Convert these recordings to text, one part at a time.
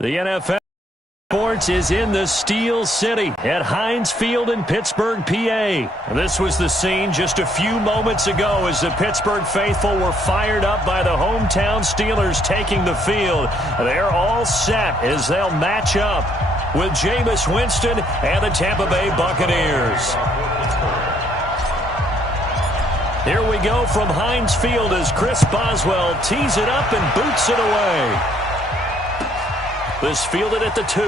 The NFL Sports is in the Steel City at Heinz Field in Pittsburgh, PA. This was the scene just a few moments ago as the Pittsburgh faithful were fired up by the hometown Steelers taking the field. They're all set as they'll match up with Jameis Winston and the Tampa Bay Buccaneers. Here we go from Heinz Field as Chris Boswell tees it up and boots it away. This fielded at the 2.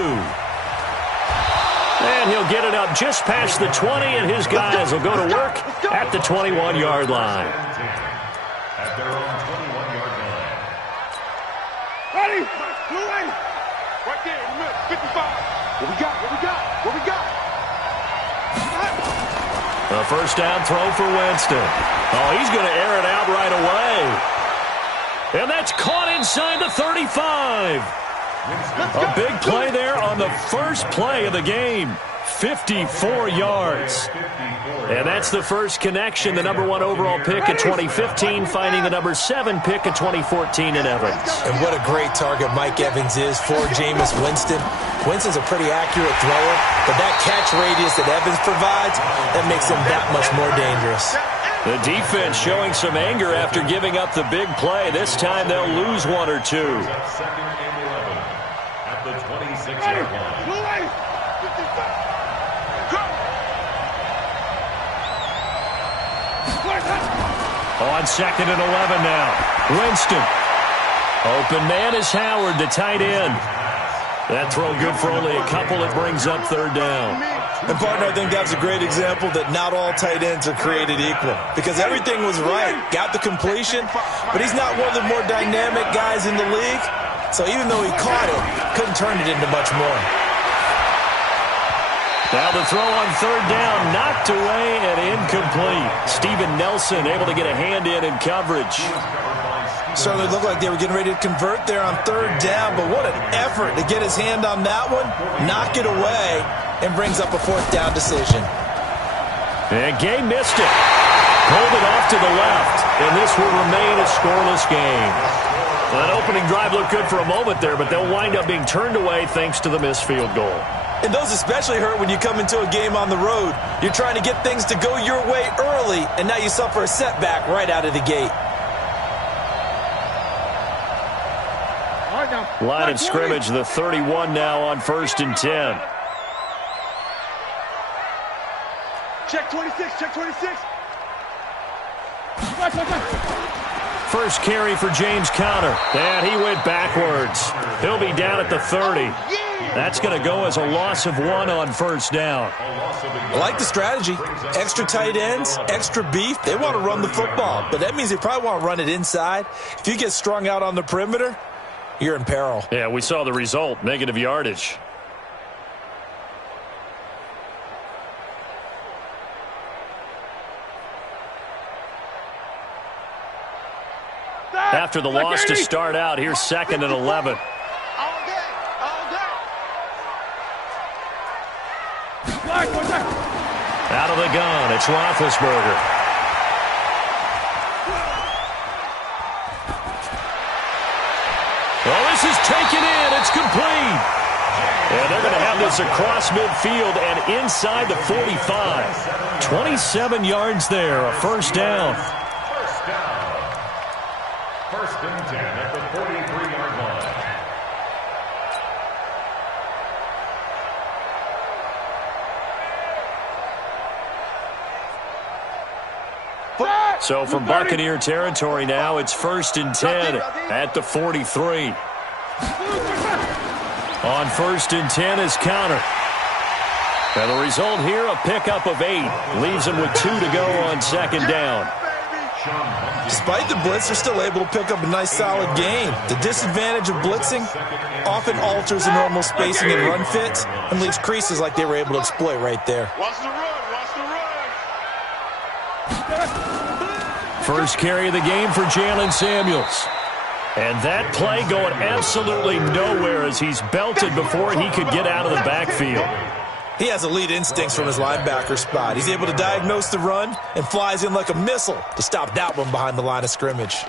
And he'll get it up just past the 20, and his guys will go to work at the 21-yard line. At their own 21-yard line. Ready? Right there in the middle, 55. What we got? What we got? What we got? A first down throw for Winston. Oh, he's going to air it out right away. And that's caught inside the 35. A big play there on the first play of the game. 54 yards. And that's the first connection, the number 1 overall pick in 2015, finding the number 7 pick in 2014 in Evans. And what a great target Mike Evans is for Jameis Winston. Winston's a pretty accurate thrower, but that catch radius that Evans provides, that makes him that much more dangerous. The defense showing some anger after giving up the big play. This time they'll lose 1 or 2. The 26-yard line. On 2nd and 11 now. Winston. Open man is Howard, the tight end. That throw good for only a couple. It brings up 3rd down. And, partner, I think that's a great example that not all tight ends are created equal. Because everything was right. Got the completion, but he's not one of the more dynamic guys in the league. So even though he caught it, couldn't turn it into much more. Now the throw on 3rd down, knocked away and incomplete. Steven Nelson able to get a hand in coverage. Certainly looked like they were getting ready to convert there on 3rd down, but what an effort to get his hand on that one, knock it away, and brings up a 4th down decision. And Gay missed it. Pulled it off to the left, and this will remain a scoreless game. That opening drive looked good for a moment there, but they'll wind up being turned away thanks to the missed field goal. And those especially hurt when you come into a game on the road. You're trying to get things to go your way early, and now you suffer a setback right out of the gate. Line of scrimmage, the 31 now on 1st and 10. Check 26, check 26. First carry for James Conner. And he went backwards. He'll be down at the 30. That's going to go as a loss of 1 on 1st down. I like the strategy. Extra tight ends, extra beef. They want to run the football, but that means they probably want to run it inside. If you get strung out on the perimeter, you're in peril. Yeah, we saw the result, negative yardage. After the loss to start out, here's 2nd and 11. Out of the gun, it's Roethlisberger. Well, this is taken in. It's complete. And they're going to have this across midfield and inside the 45. 27 yards there, a 1st down. First and 10 at the 43-yard line. So from Buccaneer territory now, it's 1st and 10 at the 43. On 1st and 10 is Conner. And the result here, a pickup of 8. Leaves them with 2 to go on 2nd down. Despite the blitz, they're still able to pick up a nice, solid gain. The disadvantage of blitzing often alters the normal spacing and run fits and leaves creases like they were able to exploit right there. Watch the run, watch the run. First carry of the game for Jalen Samuels. And that play going absolutely nowhere as he's belted before he could get out of the backfield. He has elite instincts from his linebacker spot. He's able to diagnose the run and flies in like a missile to stop that one behind the line of scrimmage.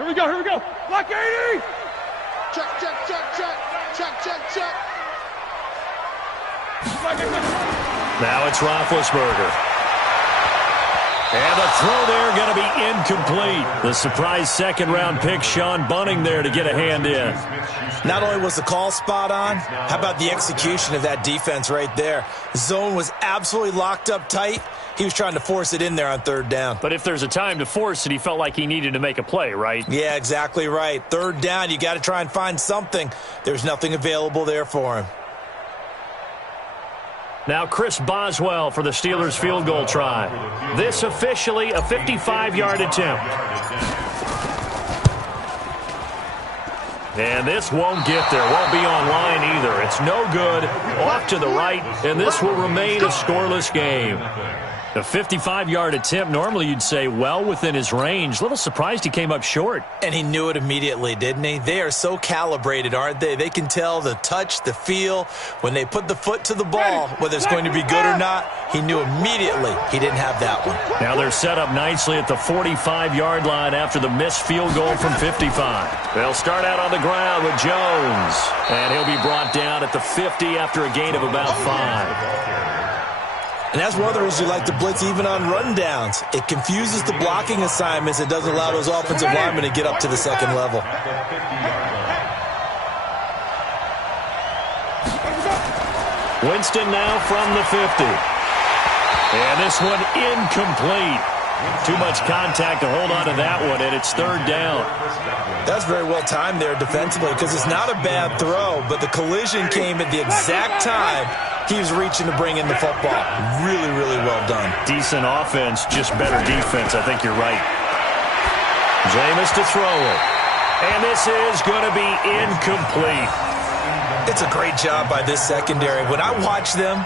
Here we go, here we go. Block 80! Check, check, check, check. Check, check, check. Now it's Roethlisberger. And the throw there going to be incomplete. The surprise second-round pick, Sean Bunting, there to get a hand in. Not only was the call spot on, how about the execution of that defense right there? Zone was absolutely locked up tight. He was trying to force it in there on third down. But if there's a time to force it, he felt like he needed to make a play, right? Yeah, exactly right. Third down, you got to try and find something. There's nothing available there for him. Now Chris Boswell for the Steelers field goal try. This officially a 55-yard attempt. And this won't get there. Won't be on line either. It's no good. Off to the right, and this will remain a scoreless game. A 55-yard attempt, normally you'd say well within his range. A little surprised he came up short. And he knew it immediately, didn't he? They are so calibrated, aren't they? They can tell the touch, the feel. When they put the foot to the ball, whether it's going to be good or not, he knew immediately he didn't have that one. Now they're set up nicely at the 45-yard line after the missed field goal from 55. They'll start out on the ground with Jones. And he'll be brought down at the 50 after a gain of about 5. And that's one of the reasons you like to blitz even on rundowns. It confuses the blocking assignments. It doesn't allow those offensive linemen to get up to the second level. Winston now from the 50. And this one incomplete. Too much contact to hold on to that one, and it's third down. That's very well timed there defensively because it's not a bad throw, but the collision came at the exact time he was reaching to bring in the football. Really, really well done. Decent offense, just better defense. I think you're right. Jameis to throw it. And this is going to be incomplete. It's a great job by this secondary. When I watch them,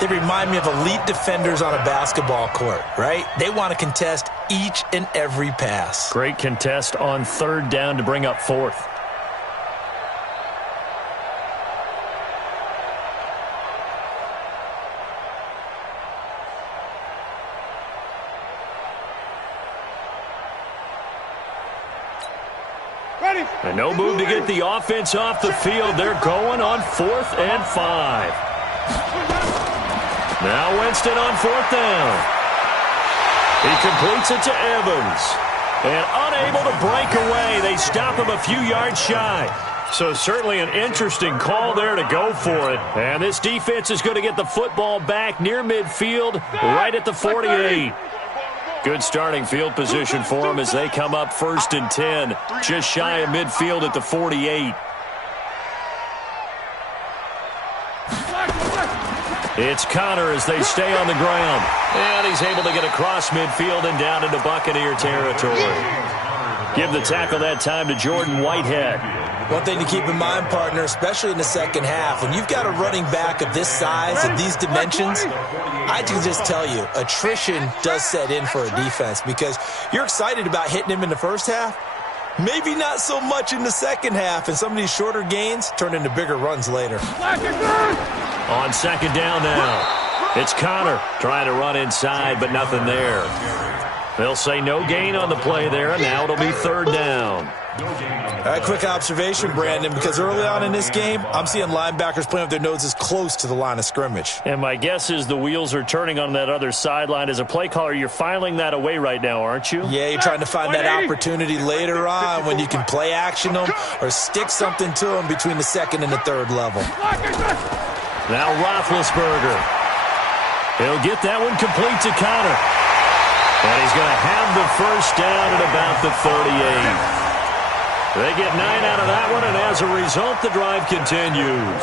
they remind me of elite defenders on a basketball court, right? They want to contest each and every pass. Great contest on third down to bring up fourth. And no move to get the offense off the field. They're going on 4th and 5. Now Winston on 4th down. He completes it to Evans. And unable to break away. They stop him a few yards shy. So certainly an interesting call there to go for it. And this defense is going to get the football back near midfield, right at the 48. Good starting field position for them as they come up 1st and 10, just shy of midfield at the 48. It's Connor as they stay on the ground. And he's able to get across midfield and down into Buccaneer territory. Give the tackle that time to Jordan Whitehead. One thing to keep in mind, partner, especially in the second half, when you've got a running back of this size, of these dimensions, I can just tell you, attrition does set in for a defense because you're excited about hitting him in the first half. Maybe not so much in the second half, and some of these shorter gains turn into bigger runs later. On second down now, it's Connor trying to run inside, but nothing there. They'll say no gain on the play there, and now it'll be third down. All right, quick observation, Brandon, because early on in this game, I'm seeing linebackers playing with their noses close to the line of scrimmage. And my guess is the wheels are turning on that other sideline. As a play caller, you're filing that away right now, aren't you? Yeah, you're trying to find that opportunity later on when you can play action them or stick something to them between the second and the third level. Now Roethlisberger. He'll get that one complete to Connor. And he's going to have the first down at about the 38. They get 9 out of that one, and as a result, the drive continues.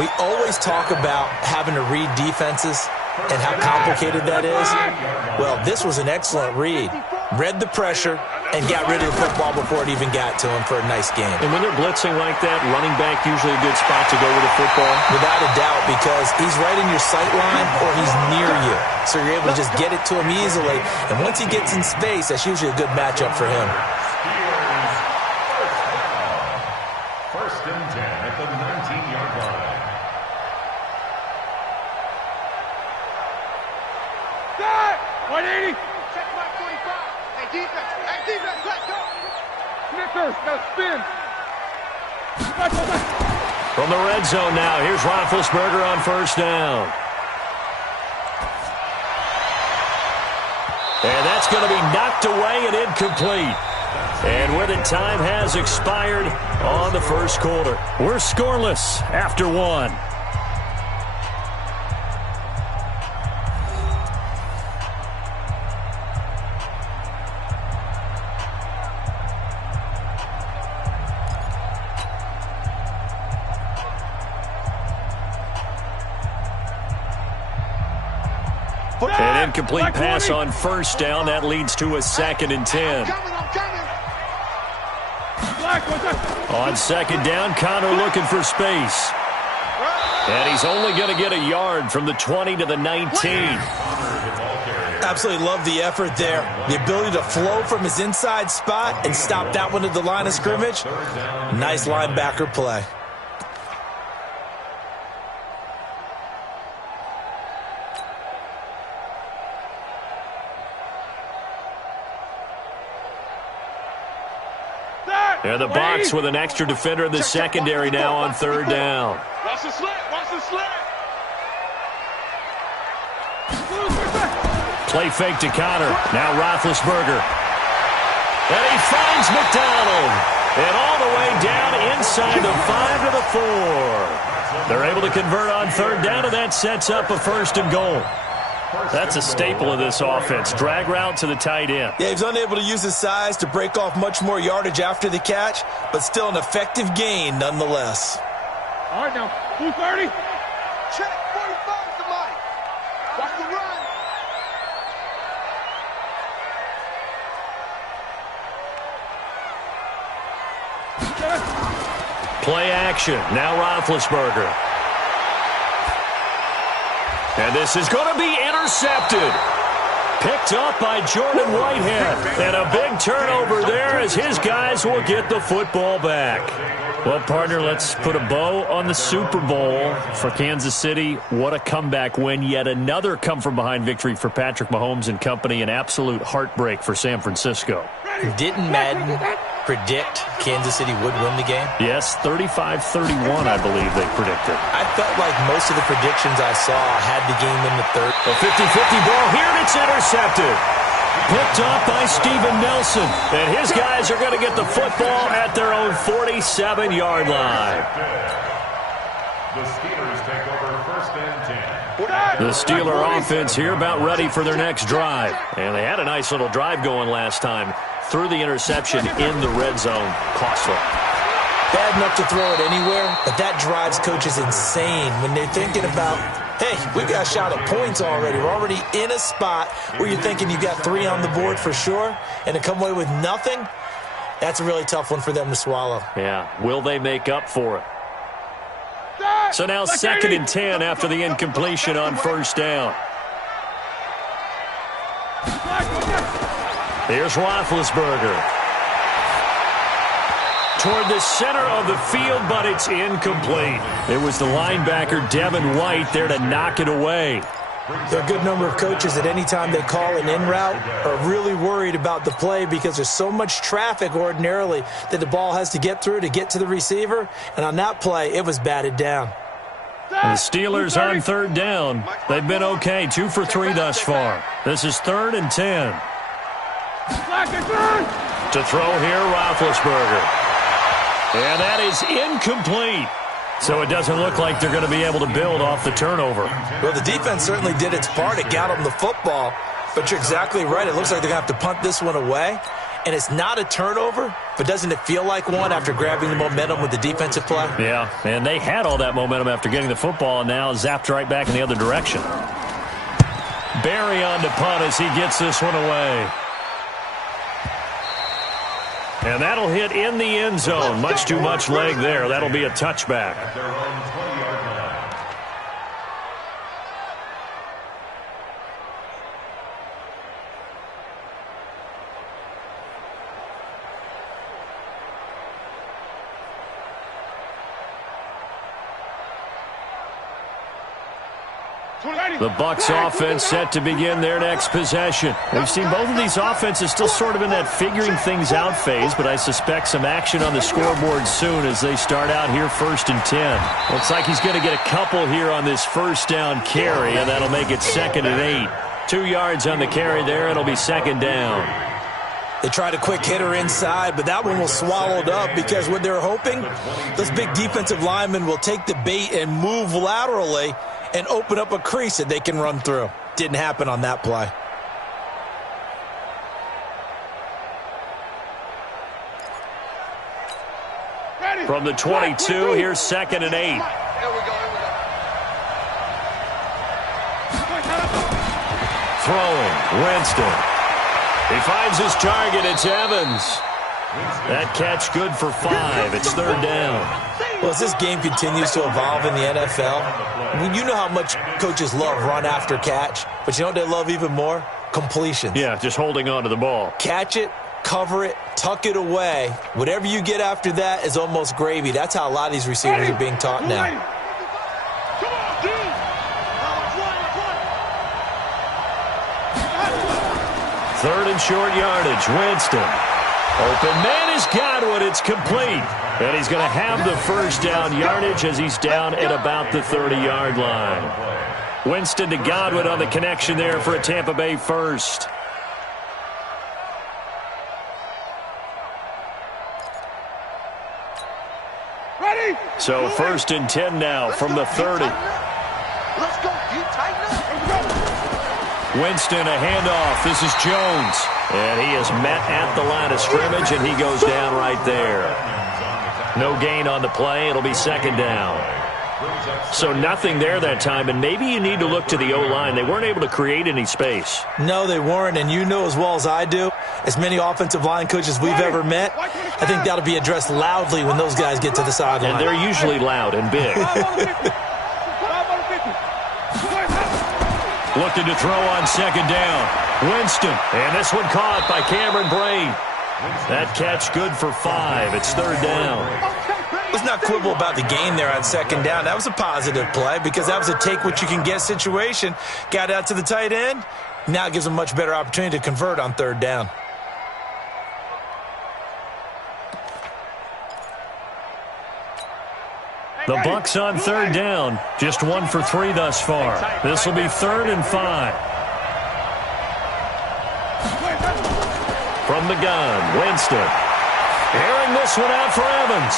We always talk about having to read defenses and how complicated that is. Well, this was an excellent read. Read the pressure and got rid of the football before it even got to him for a nice game. And when they're blitzing like that, running back usually a good spot to go with the football? Without a doubt, because he's right in your sight line or he's near you. So you're able to just get it to him easily. And once he gets in space, that's usually a good matchup for him. First and 10 at the 19-yard line. Set! 180! Check my 45. Hey, defense. Hey, defense, let go. Snickers, now spin. From the red zone now, here's Roethlisberger on first down. And that's going to be knocked away and incomplete. And with it, time has expired on the first quarter. We're scoreless after one. An incomplete pass on first down. That leads to a 2nd and 10. I'm coming. On second down, Connor looking for space. And he's only going to get a yard from the 20 to the 19. Absolutely love the effort there. The ability to flow from his inside spot and stop that one at the line of scrimmage. Nice linebacker play. And the box with an extra defender in the secondary now on third down. Watch the slant. Watch the slant. Play fake to Connor. Now Roethlisberger. And he finds McDonald. And all the way down inside the 5 to the 4. They're able to convert on third down, and that sets up a 1st and goal. That's a staple of this offense. Drag route to the tight end. Yeah, he's unable to use his size to break off much more yardage after the catch, but still an effective gain nonetheless. All right, now, 230. Check 45 to Mike. Watch the run. Play action. Now Roethlisberger. And this is going to be intercepted. Picked up by Jordan Whitehead. And a big turnover there as his guys will get the football back. Well, partner, let's put a bow on the Super Bowl for Kansas City. What a comeback win. Yet another come-from-behind victory for Patrick Mahomes and company. An absolute heartbreak for San Francisco. Didn't Madden predict Kansas City would win the game? Yes, 35-31, I believe they predicted. I felt like most of the predictions I saw had the game in the third. A 50-50 ball here, and it's intercepted. Picked up by Steven Nelson. And his guys are going to get the football at their own 47-yard line. The Steelers take over 1st and 10. The Steeler offense here about ready for their next drive. And they had a nice little drive going last time. Threw the interception in the red zone. Costly. Bad enough to throw it anywhere, but that drives coaches insane when they're thinking about, hey, we've got a shot at points already. We're already in a spot where you're thinking you've got 3 on the board for sure, and to come away with nothing, that's a really tough one for them to swallow. Yeah, will they make up for it? So now 2nd and 10 after the incompletion on first down. Here's Roethlisberger. Toward the center of the field, but it's incomplete. It was the linebacker, Devin White, there to knock it away. There are a good number of coaches at any time they call an in route are really worried about the play because there's so much traffic ordinarily that the ball has to get through to get to the receiver. And on that play, it was batted down. The Steelers on third down. They've been okay, 2 for 3 thus far. This is 3rd and 10. To throw here, Roethlisberger. And that is incomplete. So it doesn't look like they're going to be able to build off the turnover. Well, the defense certainly did its part. It got them the football. But you're exactly right. It looks like they're going to have to punt this one away. And it's not a turnover, but doesn't it feel like one after grabbing the momentum with the defensive play? Yeah, and they had all that momentum after getting the football and now zapped right back in the other direction. Barry on to punt as he gets this one away. And that'll hit in the end zone. Much too much leg there. That'll be a touchback. At their own 20-yard line. The Bucs offense set to begin their next possession. We've seen both of these offenses still sort of in that figuring things out phase, but I suspect some action on the scoreboard soon as they start out here 1st and 10. Looks like he's going to get a couple here on this first down carry, and that'll make it 2nd and 8. 2 yards on the carry there. It'll be 2nd down. They tried a quick hitter inside, but that one was swallowed up because what they're hoping, those big defensive linemen will take the bait and move laterally and open up a crease that they can run through. Didn't happen on that play. From the 22, here's 2nd and 8. Throwing, Winston. He finds his target. It's Evans. That catch good for 5. It's 3rd down. Well, as this game continues to evolve in the NFL, you know how much coaches love run after catch, but you know what they love even more? Completions. Yeah, just holding on to the ball. Catch it, cover it, tuck it away. Whatever you get after that is almost gravy. That's how a lot of these receivers are being taught now. Come on, dude. 3rd and short yardage. Winston. Open man is Godwin. It's complete. And he's going to have the first down yardage as he's down at about the 30-yard line. Winston to Godwin on the connection there for a Tampa Bay first. Ready? So 1st and 10 now from the 30. Let's go. You tighten up. Winston, a handoff. This is Jones. And he is met at the line of scrimmage, and he goes down right there. No gain on the play. It'll be 2nd down. So nothing there that time, and maybe you need to look to the O-line. They weren't able to create any space. No, they weren't, and you know as well as I do, as many offensive line coaches we've ever met, I think that'll be addressed loudly when those guys get to the sideline. And they're usually loud and big. Looking to throw on 2nd down. Winston, and this one caught by Cameron Brate. That catch good for 5. It's 3rd down. Let's not quibble about the gain there on 2nd down. That was a positive play because that was a take-what-you-can-get situation. Got out to the tight end. Now it gives them a much better opportunity to convert on 3rd down. The Bucs on 3rd down. Just 1 for 3 thus far. This will be 3rd and 5. From the gun, Winston. Airing this one out for Evans.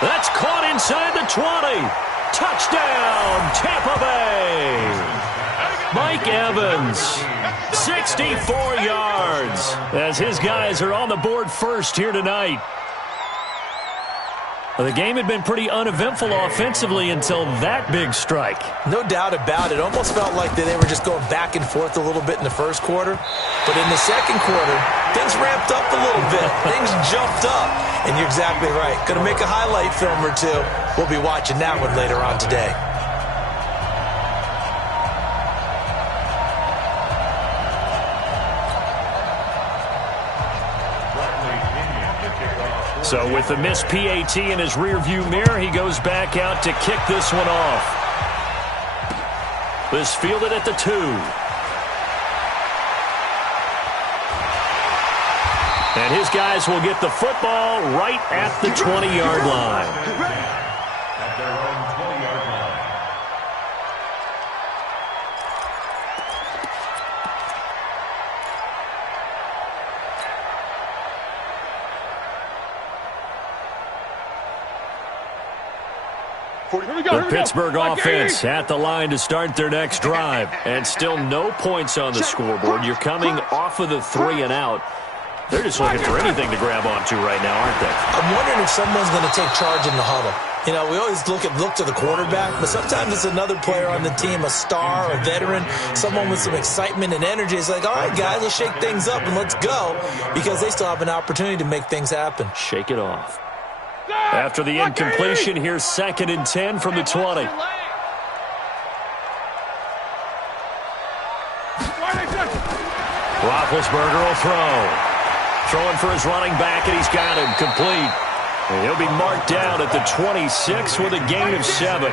That's caught inside the 20. Touchdown, Tampa Bay. Mike Evans, 64 yards, as his guys are on the board first here tonight. Well, the game had been pretty uneventful offensively until that big strike. No doubt about it. Almost felt like they were just going back and forth a little bit in the first quarter. But in the second quarter, things ramped up a little bit. Things jumped up. And you're exactly right. Going to make a highlight film or two. We'll be watching that one later on today. So with the missed PAT in his rearview mirror, he goes back out to kick this one off. This fielded at the 2. And his guys will get the football right at the 20-yard line. At their own 20-yard line. The Pittsburgh offense at the line to start their next drive. And still no points on the scoreboard. You're coming off of the 3 and out. They're just looking for anything to grab onto right now, aren't they? I'm wondering if someone's going to take charge in the huddle. You know, we always look to the quarterback, but sometimes it's another player on the team, a star, a veteran, someone with some excitement and energy. It's like, all right, guys, let's shake things up and let's go, because they still have an opportunity to make things happen. Shake it off. After the incompletion, here's 2nd and 10 from the 20. Roethlisberger will throw. Throwing for his running back, and he's got him complete. And he'll be marked down at the 26 with a gain of 7.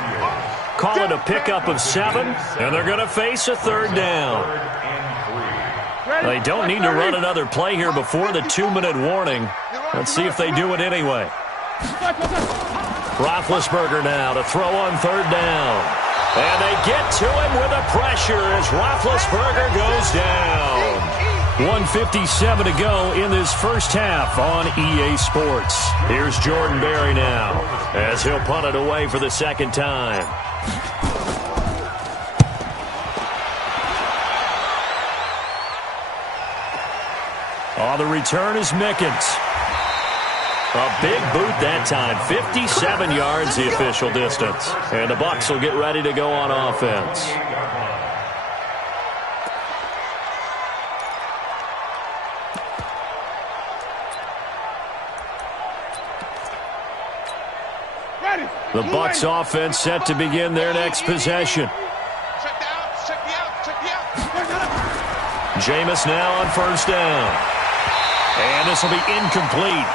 Call it a pickup of 7, and they're going to face a third down. They don't need to run another play here before the 2-minute warning. Let's see if they do it anyway. Roethlisberger now to throw on third down. And they get to him with the pressure as Roethlisberger goes down. 1:57 to go in this first half on EA Sports. Here's Jordan Berry now as he'll punt it away for the second time. On the return is Mickens. A big boot that time. 57 yards the official distance. And the Bucs will get ready to go on offense. The Bucs offense set to begin their next possession. Jameis now on first down. And this will be incomplete.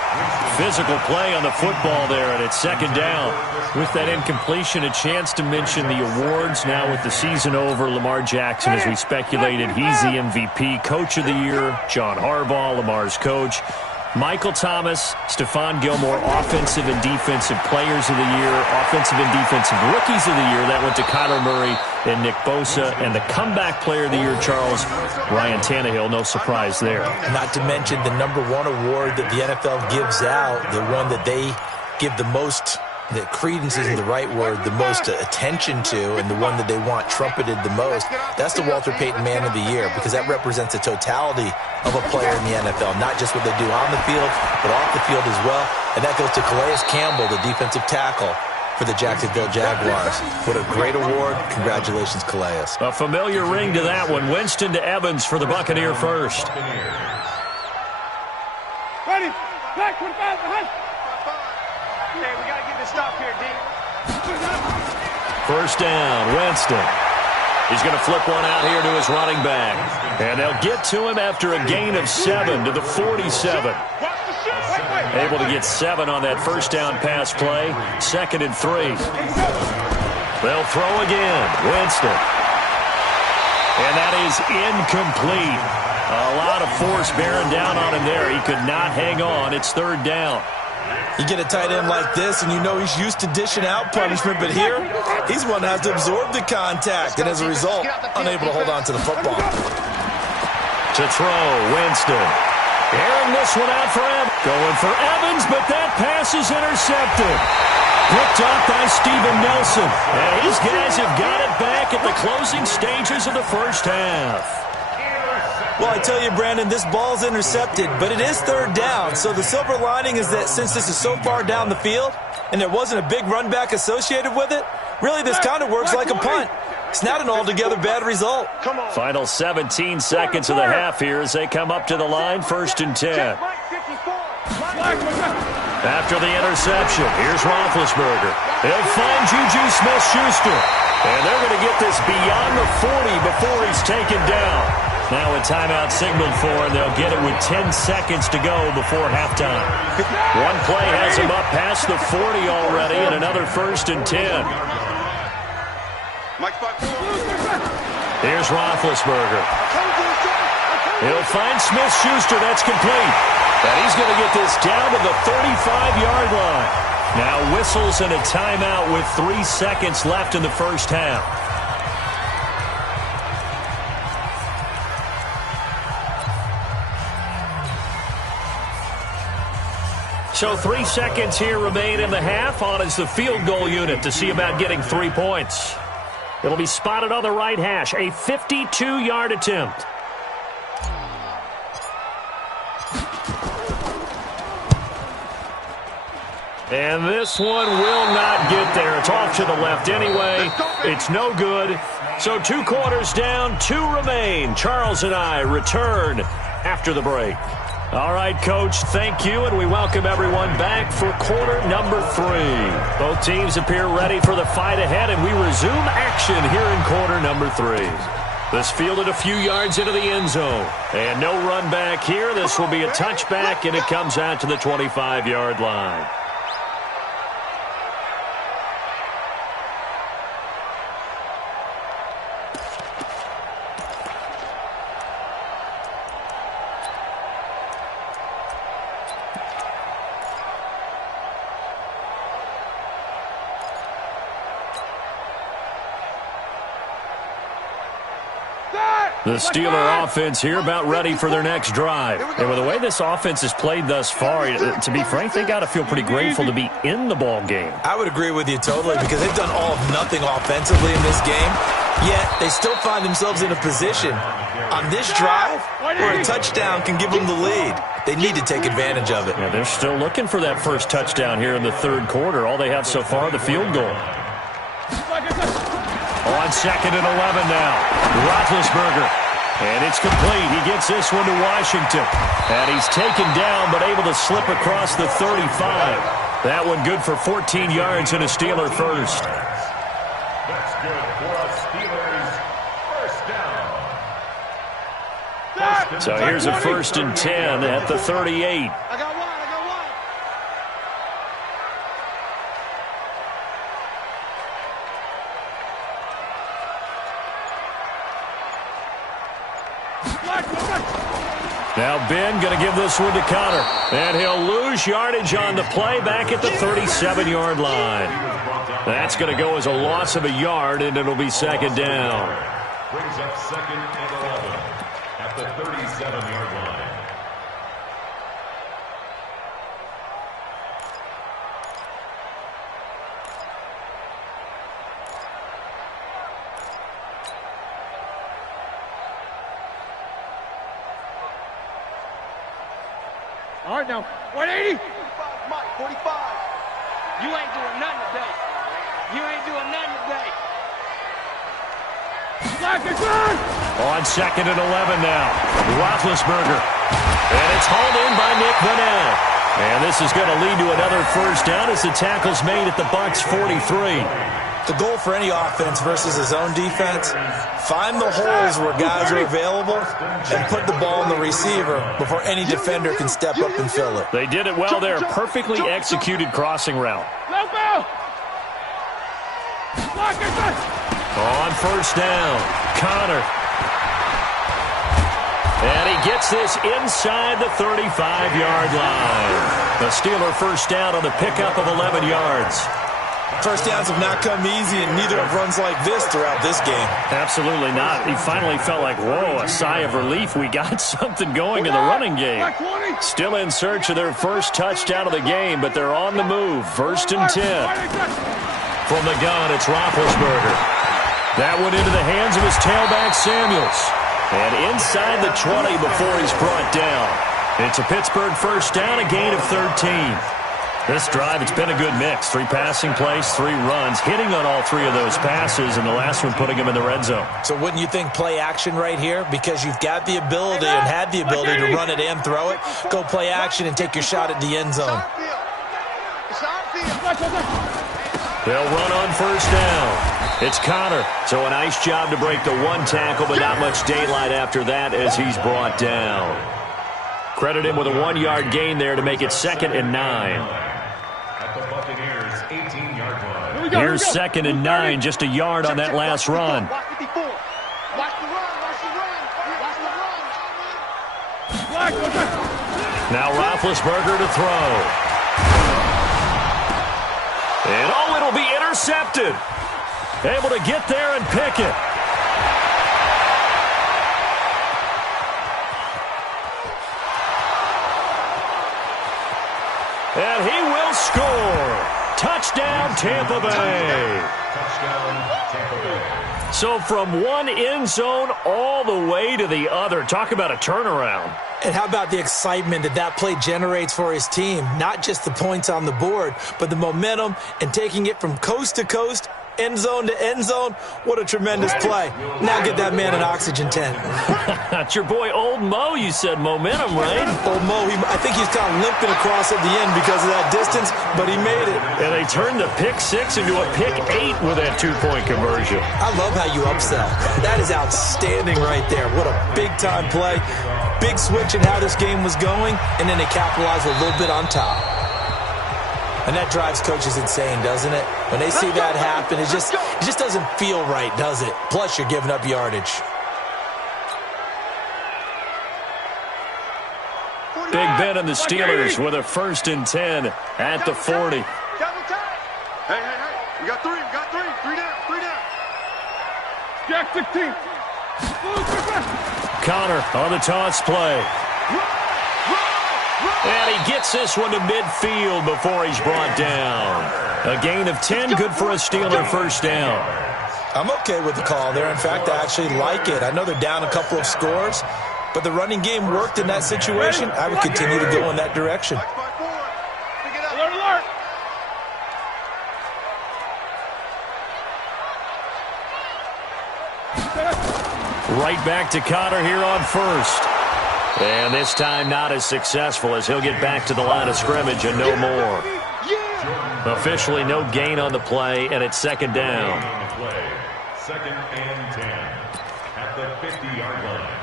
Physical play on the football there, and it's second down. With that incompletion, a chance to mention the awards. Now with the season over, Lamar Jackson, as we speculated, he's the MVP, Coach of the Year. John Harbaugh, Lamar's coach. Michael Thomas, Stephon Gilmore, Offensive and Defensive Players of the Year, Offensive and Defensive Rookies of the Year. That went to Kyler Murray and Nick Bosa. And the Comeback Player of the Year, Charles, Ryan Tannehill. No surprise there. Not to mention the #1 award that the NFL gives out, the one that they give the most, that credence isn't the right word, the most attention to, and the one that they want trumpeted the most. That's the Walter Payton Man of the Year, because that represents the totality of a player in the NFL, not just what they do on the field, but off the field as well. And that goes to Calais Campbell, the defensive tackle for the Jacksonville Jaguars. What a great award. Congratulations, Calais. A familiar ring to that one. Winston to Evans for the Buccaneer first. Ready? Back, 25, behind. Hey, we got to get this stop here, D. First down, Winston. He's going to flip one out here to his running back. And they'll get to him after a gain of 7 to the 47. Able to get 7 on that first down pass play. 2nd and 3. They'll throw again. Winston. And that is incomplete. A lot of force bearing down on him there. He could not hang on. It's third down. You get a tight end like this, and you know he's used to dishing out punishment, but here, he's one that has to absorb the contact, and as a result, unable to hold on to the football. To throw, Winston. Airing this one out for Evans. Going for Evans, but that pass is intercepted. Picked up by Steven Nelson. And these guys have got it back at the closing stages of the first half. Well, I tell you, Brandon, this ball's intercepted, but it is third down. So the silver lining is that since this is so far down the field and there wasn't a big run back associated with it, really this kind of works like a punt. It's not an altogether bad result. Final 17 seconds of the half here as they come up to the line, 1st and 10. After the interception, here's Roethlisberger. He'll find Juju Smith-Schuster. And they're going to get this beyond the 40 before he's taken down. Now a timeout signaled for, and they'll get it with 10 seconds to go before halftime. One play has him up past the 40 already, and another 1st and 10. Here's Roethlisberger. He'll find Smith-Schuster. That's complete. And he's going to get this down to the 35-yard line. Now whistles and a timeout with 3 seconds left in the first half. So 3 seconds here remain in the half. On is the field goal unit to see about getting 3 points. It'll be spotted on the right hash. A 52-yard attempt. And this one will not get there. It's off to the left anyway. It's no good. So 2 quarters down, 2 remain. Charles and I return after the break. All right, Coach, thank you, and we welcome everyone back for quarter number 3. Both teams appear ready for the fight ahead, and we resume action here in quarter number 3. This fielded a few yards into the end zone, and no run back here. This will be a touchback, and it comes out to the 25-yard line. The Steeler offense here about ready for their next drive. And with the way this offense has played thus far, to be frank, they got to feel pretty grateful to be in the ball game. I would agree with you totally because they've done all of nothing offensively in this game, yet they still find themselves in a position on this drive where a touchdown can give them the lead. They need to take advantage of it. Yeah, they're still looking for that first touchdown here in the third quarter. All they have so far, the field goal. On 2nd and 11 now. Roethlisberger. And it's complete. He gets this one to Washington. And he's taken down but able to slip across the 35. That one good for 14 yards and a Steeler first. That's good for a Steelers first down. So here's a 1st and 10 at the 38. I got one. Now Ben going to give this one to Connor. And he'll lose yardage on the play back at the 37-yard line. That's going to go as a loss of a yard, and it'll be 2nd down. Brings up 2nd and 11 at the 37-yard line. All right, now, 180. 45, Mike, 45. You ain't doing nothing today. You ain't doing nothing today. Black is on. On 2nd and 11 now. Roethlisberger. And it's hauled in by Nick Vannett. And this is going to lead to another first down as the tackle's made at the Bucs 43. The goal for any offense versus his own defense, find the holes where guys are available and put the ball in the receiver before any defender can step up and fill it. They did it well there. Perfectly executed crossing route. Low ball. Black is on. On 1st down, Connor. And he gets this inside the 35-yard line. The Steeler first down on the pickup of 11 yards. First downs have not come easy, and neither have runs like this throughout this game. Absolutely not. He finally felt like, whoa, a sigh of relief. We got something going in the running game. Still in search of their first touchdown of the game, but they're on the move. 1st and 10. From the gun, it's Roethlisberger. That one into the hands of his tailback, Samuels. And inside the 20 before he's brought down. It's a Pittsburgh first down, a gain of 13. This drive, it's been a good mix. 3 passing plays, 3 runs, hitting on all 3 of those passes, and the last one putting him in the red zone. So wouldn't you think play action right here? Because you've got the ability and had the ability to run it and throw it. Go play action and take your shot at the end zone. They'll run on 1st down. It's Connor. So a nice job to break the 1 tackle, but not much daylight after that as he's brought down. Credit him with a 1-yard gain there to make it 2nd and 9. The Buccaneers 18-yard line. Here's 2nd and 9, just a yard on that last run. Watch the run. Watch the run. Watch the run. Now Roethlisberger to throw. And it'll be intercepted. Able to get there and pick it. And he will score. Touchdown, Tampa Bay. Touchdown, Tampa Bay. So from one end zone all the way to the other. Talk about a turnaround. And how about the excitement that play generates for his team? Not just the points on the board, but the momentum and taking it from coast to coast, end zone to end zone. What a tremendous play. Now get that man an oxygen tent. That's your boy Old Mo, you said. Momentum, right? Old Mo, I think he's kind of limping across at the end because of that distance, but he made it. And they turned the pick 6 into a pick 8 with that 2-point conversion. I love how you upsell. That is outstanding right there. What a big-time play. Big switch in how this game was going, and then they capitalized a little bit on top. And that drives coaches insane, doesn't it? When they see that happen, it just doesn't feel right, does it? Plus, you're giving up yardage. Big Ben and the Steelers with a 1st and 10 at the 40. Hey. We got 3. 3 down. Jack 16. Connor on the toss play. And he gets this one to midfield before he's brought down. A gain of 10, good for a Steeler first down. I'm okay with the call there. In fact, I actually like it. I know they're down a couple of scores, but the running game worked in that situation. I would continue to go in that direction. Alert, alert. Right back to Connor here on first. And this time not as successful as he'll get back to the line of scrimmage and no more. Officially no gain on the play, and it's second down. Second and 10 at the 50-yard line.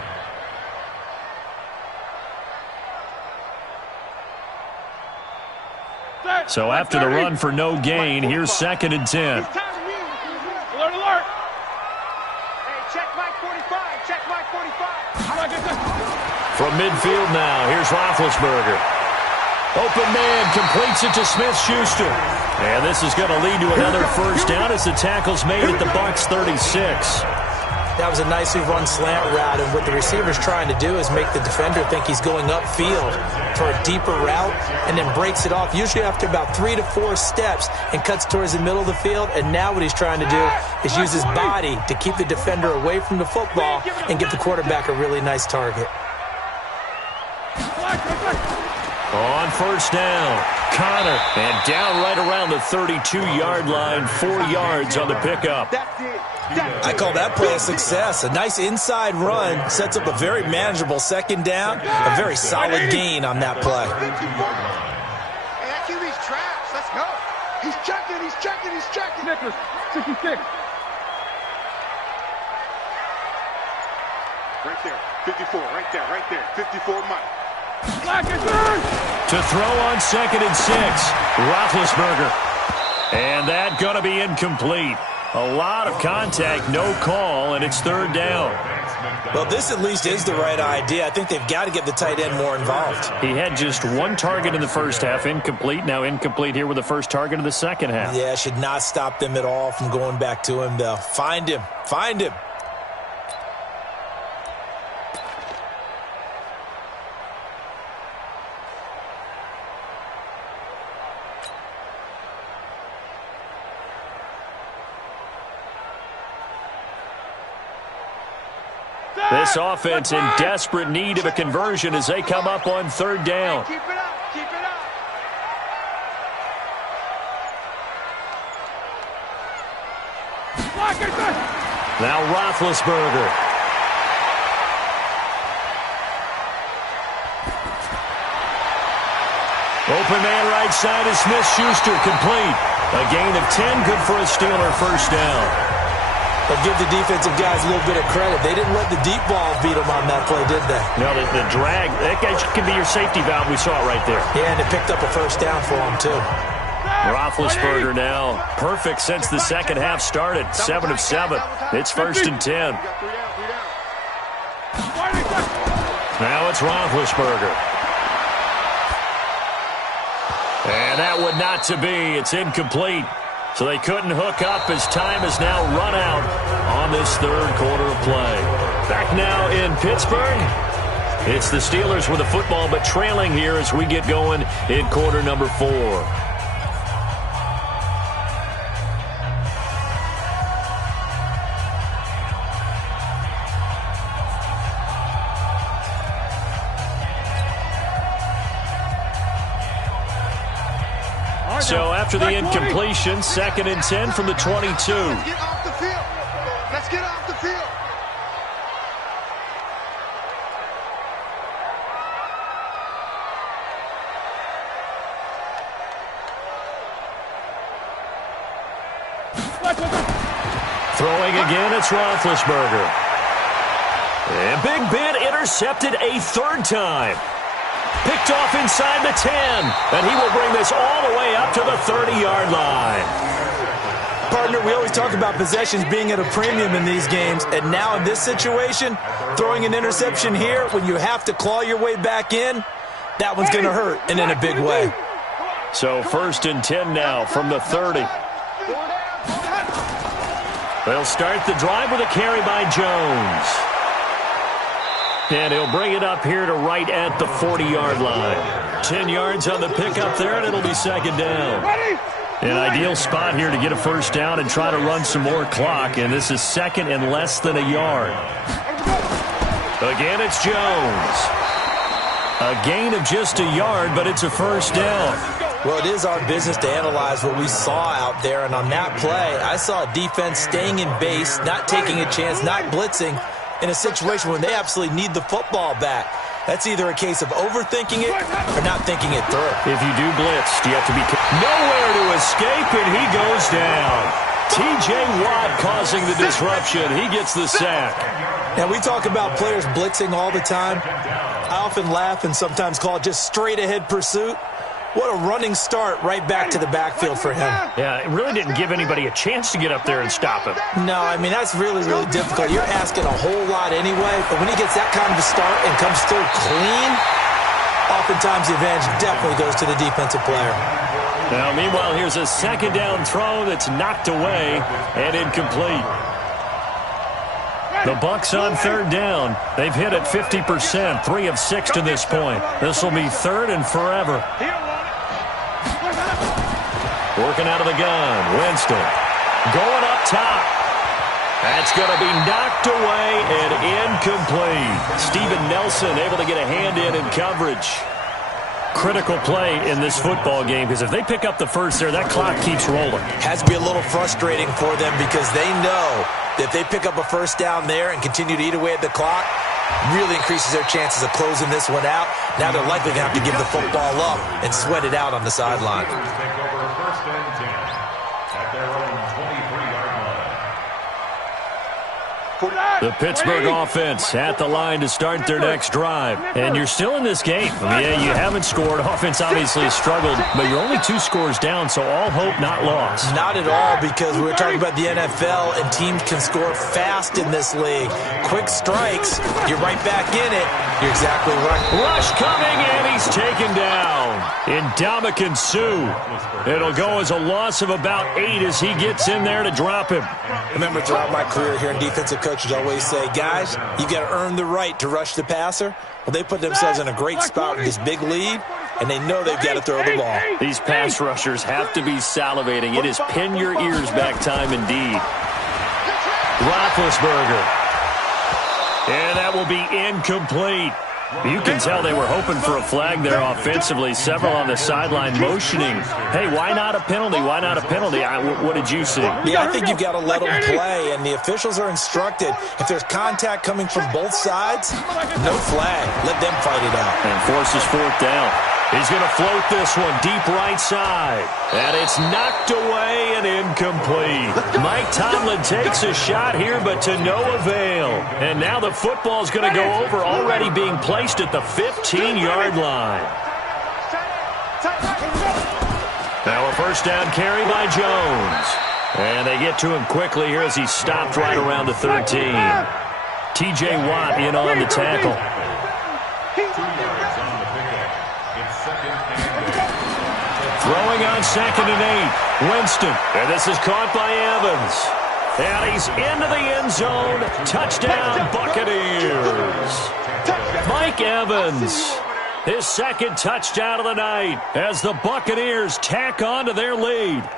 So after the run for no gain, here's second and 10. Alert, alert. Hey, check Mike 45. Check Mike 45. From midfield now, here's Roethlisberger. Open man, completes it to Smith-Schuster. And this is going to lead to another first down as the tackle's made at the Bucs 36. That was a nicely run slant route, and what the receiver's trying to do is make the defender think he's going upfield for a deeper route and then breaks it off, usually after about 3 to 4 steps, and cuts towards the middle of the field. And now what he's trying to do is use his body to keep the defender away from the football and give the quarterback a really nice target. On first down, Connor, and down right around the 32-yard line, 4 yards on the pickup. I call that play a success. A nice inside run sets up a very manageable second down, a very solid gain on that play. Hey, that QB's trash. Let's go. He's checking, he's checking, he's checking. Nicholas, 66. Right there. 54. Right there. Right there. 54 Mike. To throw on second and 6, Roethlisberger. And that going to be incomplete. A lot of contact, no call, and it's third down. Well, this at least is the right idea. I think they've got to get the tight end more involved. He had just one target in the first half, incomplete. Now incomplete here with the first target of the second half. Yeah, should not stop them at all from going back to him, though. Find him. Find him. This offense in desperate need of a conversion as they come up on third down. Keep it up. Keep it up. Now Roethlisberger. Open man right side is Smith-Schuster, complete. A gain of 10, good for a Steeler first down. But give the defensive guys a little bit of credit. They didn't let the deep ball beat them on that play, did they? No, the drag, that guy can be your safety valve. We saw it right there. Yeah, and it picked up a first down for them, too. Roethlisberger now, perfect since the second half started. 7 of 7. It's first and 10. Now it's Roethlisberger. And that would not to be. It's incomplete. So they couldn't hook up as time has now run out on this third quarter of play. Back now in Pittsburgh. It's the Steelers with the football, but trailing here as we get going in quarter number 4. So after the incompletion, second and 10 from the 22. Let's get off the field. Let's get off the field. Throwing again, it's Roethlisberger. And Big Ben intercepted a third time. Picked off inside the 10, and he will bring this all the way up to the 30-yard line. Partner, we always talk about possessions being at a premium in these games, and now in this situation, throwing an interception here when you have to claw your way back in, that one's going to hurt, and in a big way. So first and 10 now from the 30. They'll start the drive with a carry by Jones. And he'll bring it up here to right at the 40-yard line. 10 yards on the pickup there, and it'll be second down. An ideal spot here to get a first down and try to run some more clock, and this is second and less than a yard. Again, it's Jones. A gain of just a yard, but it's a first down. Well, it is our business to analyze what we saw out there, and on that play, I saw a defense staying in base, not taking a chance, not blitzing, in a situation when they absolutely need the football back. That's either a case of overthinking it or not thinking it through. If you do blitz, you have to be nowhere to escape, and he goes down. T.J. Watt causing the disruption. He gets the sack. Now, we talk about players blitzing all the time. I often laugh and sometimes call it just straight-ahead pursuit. What a running start right back to the backfield for him. Yeah, it really didn't give anybody a chance to get up there and stop him. No, I mean, that's really, really difficult. You're asking a whole lot anyway, but when he gets that kind of a start and comes through clean, oftentimes the advantage definitely goes to the defensive player. Now, meanwhile, here's a second down throw that's knocked away and incomplete. The Bucs on third down. They've hit it 50%, 3 of 6 to this point. This will be third and forever. Working out of the gun, Winston. Going up top. That's going to be knocked away and incomplete. Steven Nelson able to get a hand in coverage. Critical play in this football game, because if they pick up the first there, that clock keeps rolling. Has to be a little frustrating for them because they know that if they pick up a first down there and continue to eat away at the clock, really increases their chances of closing this one out. Now they're likely going to have to give the football up and sweat it out on the sideline. Take over first and 10 at their own 23-yard line. The Pittsburgh offense at the line to start their next drive. And you're still in this game. Yeah, you haven't scored. Offense obviously has struggled, but you're only 2 scores down, so all hope not lost. Not at all, because we were talking about the NFL, and teams can score fast in this league. Quick strikes, you're right back in it. You're exactly right. Rush coming, and he's taken down. Ndamukong Suh. It'll go as a loss of about 8 as he gets in there to drop him. Remember, throughout my career here, defensive coaches always say, guys, you got to earn the right to rush the passer. Well, they put themselves in a great spot with this big lead, and they know they've got to throw the ball. These pass rushers have to be salivating. It is pin your ears back time indeed. Roethlisberger. And that will be incomplete. You can tell they were hoping for a flag there offensively. Several on the sideline motioning. Hey, why not a penalty? Why not a penalty? What did you see? Yeah, I think you've got to let them play, and the officials are instructed. If there's contact coming from both sides, no flag. Let them fight it out. And forces fourth down. He's going to float this one deep right side. And it's knocked away and incomplete. Mike Tomlin takes a shot here, but to no avail. And now the football's going to go over, already being placed at the 15-yard line. Now a first down carry by Jones. And they get to him quickly here as he stopped right around the 13. T.J. Watt in on the tackle. 2 yards on the pickup. It's second and 8. Throwing on second and 8. Winston. And this is caught by Evans. And he's into the end zone. Touchdown, Buccaneers. Mike Evans. His second touchdown of the night as the Buccaneers tack on to their lead.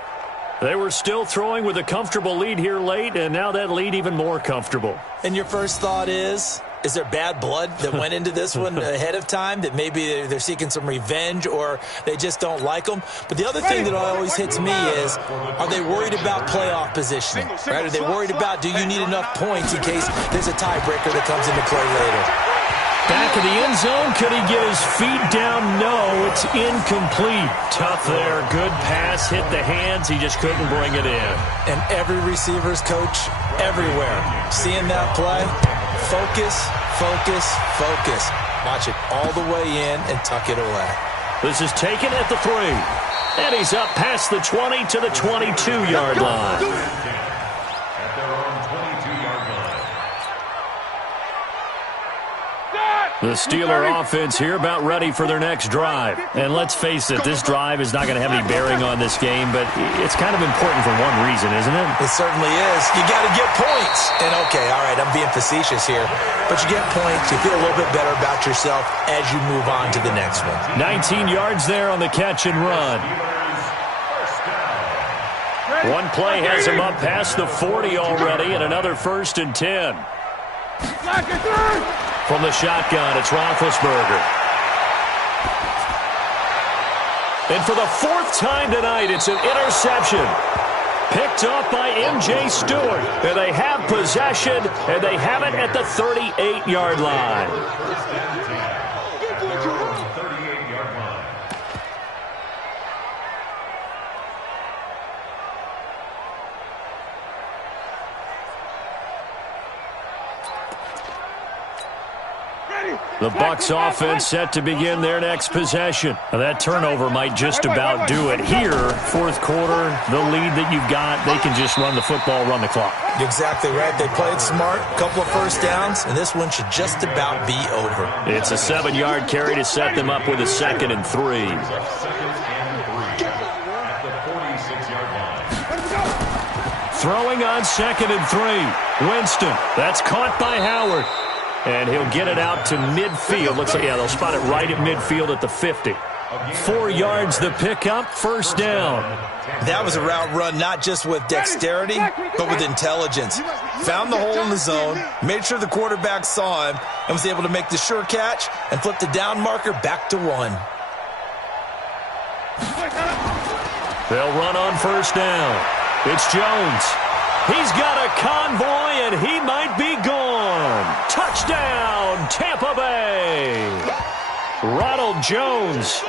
They were still throwing with a comfortable lead here late, and now that lead even more comfortable. And your first thought is there bad blood that went into this one ahead of time, that maybe they're seeking some revenge or they just don't like them? But the other thing that always hits me is, are they worried about playoff positioning? Right? Are they worried about, do you need enough points in case there's a tiebreaker that comes into play later? Back of the end zone, could he get his feet down? No, it's incomplete. Tough there, good pass, hit the hands, he just couldn't bring it in. And every receiver's coach everywhere, seeing that play, focus, focus, focus. Watch it all the way in and tuck it away. This is taken at the 3. And he's up past the 20 to the 22-yard line. At their own 22-yard line. The Steeler offense here about ready for their next drive. And let's face it, this drive is not going to have any bearing on this game, but it's kind of important for one reason, isn't it? It certainly is. You got to get points. And okay, all right, I'm being facetious here, but you get points, you feel a little bit better about yourself as you move on to the next one. 19 yards there on the catch and run. One play has him up past the 40 already, and another 1st and 10. From the shotgun, it's Roethlisberger. And for the 4th time tonight, it's an interception. Picked off by M.J. Stewart. And they have possession, and they have it at the 38-yard line. The Bucs offense set to begin their next possession. Now that turnover might just about do it here. 4th quarter, the lead that you've got, they can just run the football, run the clock. You're exactly right. They played smart, a couple of first downs, and this one should just about be over. It's a 7-yard carry to set them up with a 2nd and 3. Throwing on 2nd and 3. Winston, that's caught by Howard. And he'll get it out to midfield. Looks like, yeah, they'll spot it right at midfield at the 50. 4 yards the pickup, 1st down. That was a route run not just with dexterity, but with intelligence. Found the hole in the zone, made sure the quarterback saw him, and was able to make the sure catch and flip the down marker back to 1. They'll run on 1st down. It's Jones. He's got a convoy, and he might be gone. Touchdown, Tampa Bay. Ronald Jones,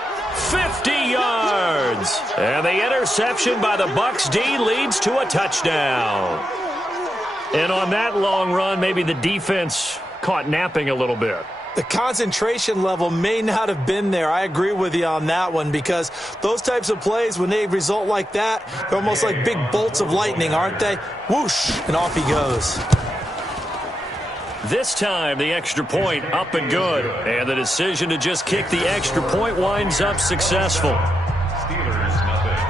50 yards. And the interception by the Bucs D leads to a touchdown. And on that long run, maybe the defense caught napping a little bit. The concentration level may not have been there. I agree with you on that one, because those types of plays, when they result like that, they're almost like big bolts of lightning, aren't they? Whoosh, and off he goes. This time, the extra point up and good. And the decision to just kick the extra point winds up successful. Steelers, nothing.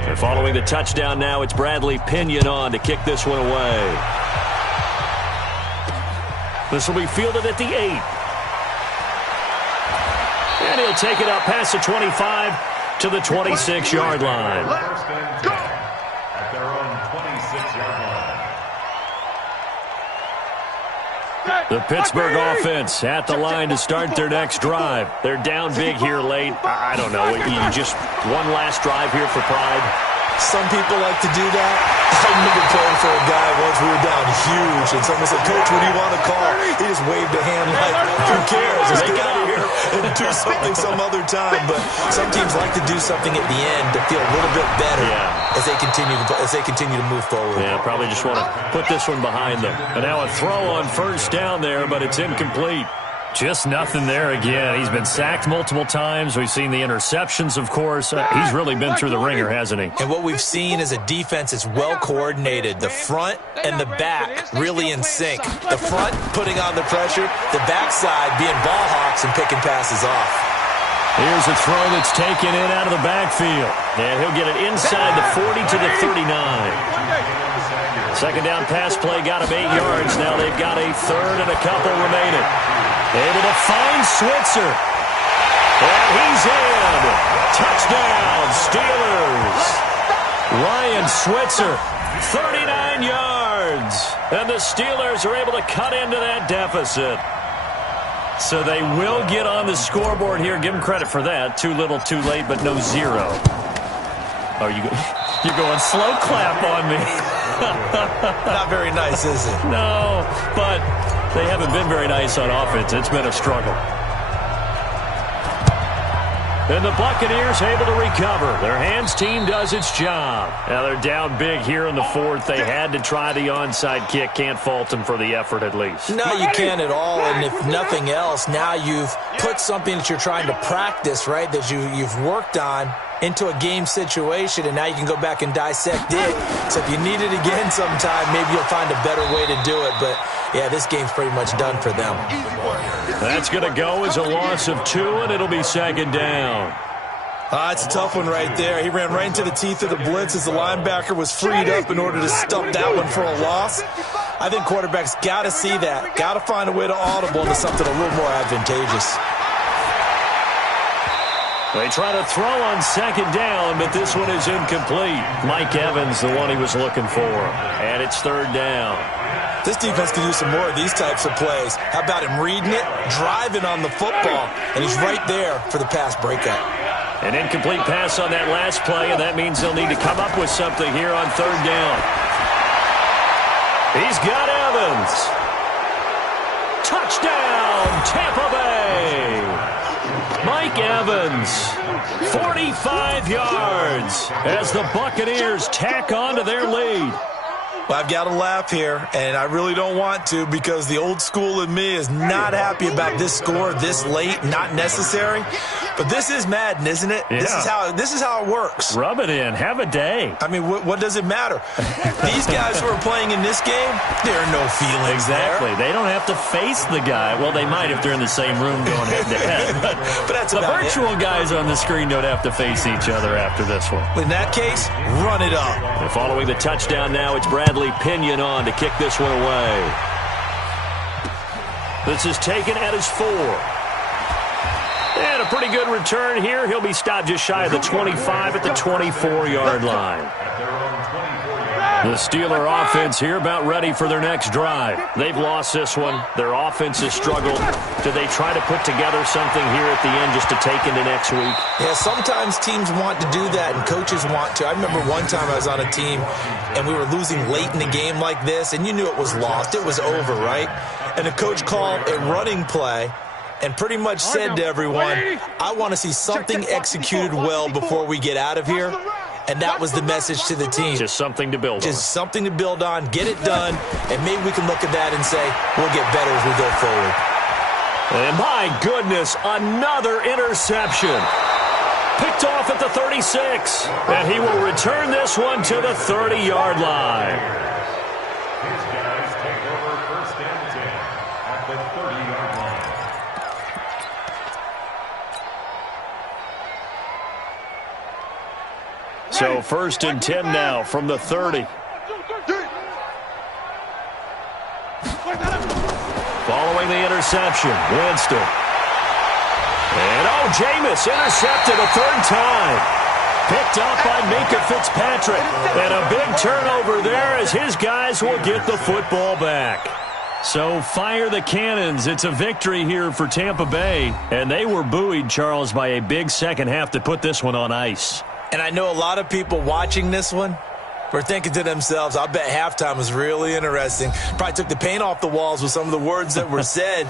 And following the touchdown now, it's Bradley Pinion on to kick this one away. This will be fielded at the 8. And he'll take it up past the 25 to the 26-yard line. First and 10 at their own 26-yard line. The Pittsburgh offense at the line to start their next drive. They're down big here late. I don't know. You just one last drive here for pride. Some people like to do that. I remember playing for a guy once. We were down huge, and someone said, "Coach, what do you want to call?" He just waved a hand like, "Who cares? Let's get out of here and do something some other time." But some teams like to do something at the end to feel a little bit better as they continue to move forward. Yeah, probably just want to put this one behind them. And now a throw on 1st down there, but it's incomplete. Just nothing there again. He's been sacked multiple times. We've seen the interceptions, of course. He's really been through the ringer, hasn't he? And what we've seen is a defense that's well coordinated. The front and the back really in sync. The front putting on the pressure, the backside being ball hawks and picking passes off. Here's a throw that's taken in out of the backfield. And he'll get it inside the 40 to the 39. 2nd down pass play got him 8 yards. Now they've got a 3rd and a couple remaining. Able to find Switzer. And he's in. Touchdown, Steelers. Ryan Switzer, 39 yards. And the Steelers are able to cut into that deficit. So they will get on the scoreboard here. Give them credit for that. Too little, too late, but no 0. Oh, you're going slow clap on me. Not very nice, is it? No, but they haven't been very nice on offense. It's been a struggle. And the Buccaneers able to recover. Their hands team does its job. Now they're down big here in the fourth. They had to try the onside kick. Can't fault them for the effort at least. No, you can't at all. And if nothing else, now you've put something that you're trying to practice, right, that you've worked on into a game situation, and now you can go back and dissect it. So if you need it again sometime, maybe you'll find a better way to do it. But, yeah, this game's pretty much done for them. That's going to go as a loss of 2, and it'll be second down. It's a tough one right there. He ran right into the teeth of the blitz as the linebacker was freed up in order to stop that one for a loss. I think quarterbacks got to see that, got to find a way to audible into something a little more advantageous. They try to throw on second down, but this one is incomplete. Mike Evans, the one he was looking for. And it's third down. This defense could use some more of these types of plays. How about him reading it, driving on the football, and he's right there for the pass breakup. An incomplete pass on that last play, and that means they'll need to come up with something here on third down. He's got Evans. Touchdown, Tampa Bay. Mike Evans, 45 yards as the Buccaneers tack on to their lead. Well, I've got to laugh here, and I really don't want to because the old school in me is not happy about this score this late, not necessary. But this is Madden, isn't it? Yeah. This is how it works. Rub it in. Have a day. I mean, what does it matter? These guys who are playing in this game, there are no feelings Exactly. there. They don't have to face the guy. Well, they might if they're in the same room going head-to-head. But that's the about virtual guys on the screen don't have to face each other after this one. In that case, run it up. And following the touchdown now, it's Bradley Pinion on to kick this one away. This is taken at his 4. And a pretty good return here. He'll be stopped just shy of the 25 at the 24-yard line. The Steeler offense here about ready for their next drive. They've lost this one. Their offense has struggled. Do they try to put together something here at the end just to take into next week? Yeah, sometimes teams want to do that and coaches want to. I remember one time I was on a team and we were losing late in the game like this, and you knew it was lost. It was over, right? And the coach called a running play and pretty much said to everyone, I want to see something executed well before we get out of here. And that was the message to the team. Just something to build on. Just something to build on, get it done, and maybe we can look at that and say, we'll get better as we go forward. And my goodness, another interception. Picked off at the 36. And he will return this one to the 30-yard line. His guys take over first and 10 at the 30-yard line. So first and 10 now from the 30. Following the interception, Winston. And Jameis intercepted a third time. Picked up by Minkah Fitzpatrick. And a big turnover there as his guys will get the football back. So fire the cannons. It's a victory here for Tampa Bay. And they were buoyed, Charles, by a big second half to put this one on ice. And I know a lot of people watching this one were thinking to themselves, I bet halftime was really interesting. Probably took the paint off the walls with some of the words that were said.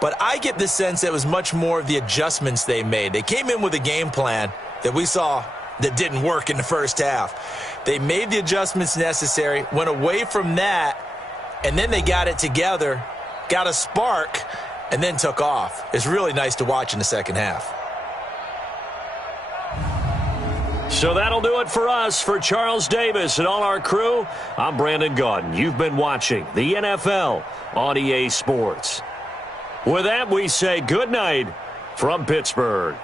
But I get the sense that it was much more of the adjustments they made. They came in with a game plan that we saw that didn't work in the first half. They made the adjustments necessary, went away from that, and then they got it together, got a spark, and then took off. It's really nice to watch in the second half. So that'll do it for us. For Charles Davis and all our crew, I'm Brandon Gaudin. You've been watching the NFL on EA Sports. With that, we say good night from Pittsburgh.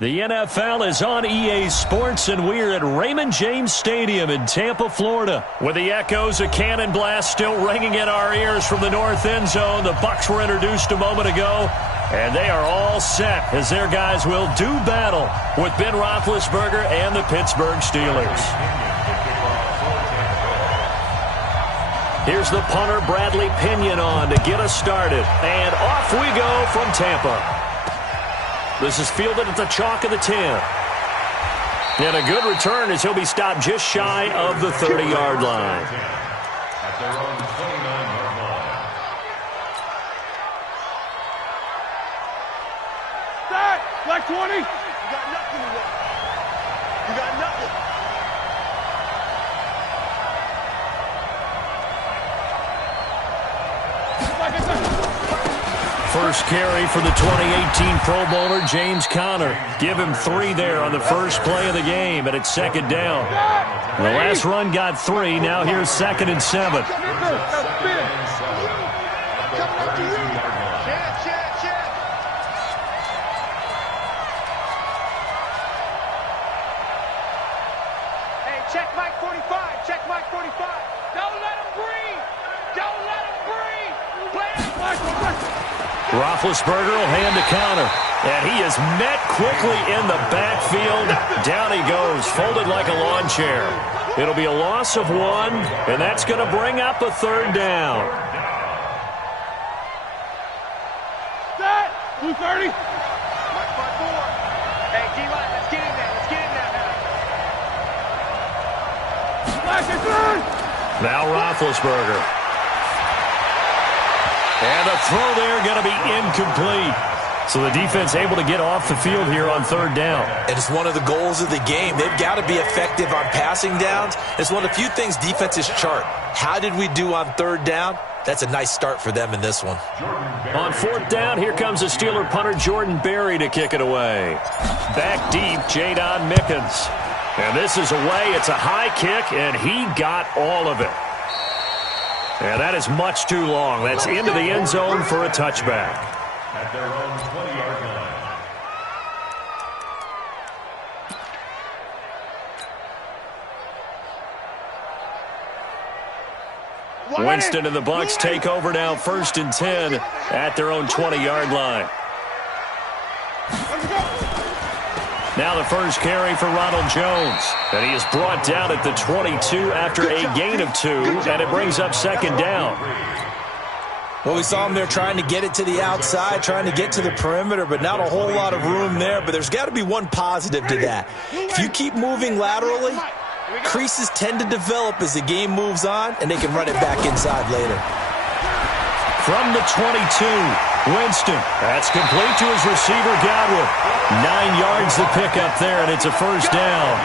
The NFL is on EA Sports, and we're at Raymond James Stadium in Tampa, Florida. With the echoes of Cannon Blast still ringing in our ears from the north end zone, the Bucs were introduced a moment ago, and they are all set as their guys will do battle with Ben Roethlisberger and the Pittsburgh Steelers. Here's the punter, Bradley Pinion, on to get us started, and off we go from Tampa. This is fielded at the chalk of the 10. And a good return as he'll be stopped just shy of the 30-yard line. At their own 29-yard line. That, like 20. You got nothing to work. You got nothing. First carry for the 2018 Pro Bowler, James Conner. Give him 3 there on the first play of the game, and it's second down. The last run got 3. Now here's 2nd and 7. Hey, check Mike 45. Check Mike 45. Don't let him breathe. Don't let him breathe. Play it. Roethlisberger will hand to Conner, and he is met quickly in the backfield. Down he goes, folded like a lawn chair. It'll be a loss of 1, and that's going to bring up a 3rd down. That, 230. Hey, D-line, let's get in there. Let's get in there now. Now Roethlisberger. And the throw there going to be incomplete. So the defense able to get off the field here on 3rd down. And it's one of the goals of the game. They've got to be effective on passing downs. It's one of the few things defenses chart. How did we do on 3rd down? That's a nice start for them in this one. On 4th down, here comes the Steeler punter Jordan Berry to kick it away. Back deep, Jadon Mickens. And this is away. It's a high kick, and he got all of it. And that is much too long. That's into the end zone for a touchback. At their own 20-yard line. Winston and the Bucs take over now, 1st and 10 at their own 20-yard line. Now the first carry for Ronald Jones. And he is brought down at the 22 after a gain of 2, and it brings up 2nd down. Well, we saw him there trying to get it to the outside, trying to get to the perimeter, but not a whole lot of room there. But there's got to be one positive to that. If you keep moving laterally, creases tend to develop as the game moves on, and they can run it back inside later. From the 22, Winston. That's complete to his receiver, Godwin. 9 yards to pick up there, and it's a 1st down.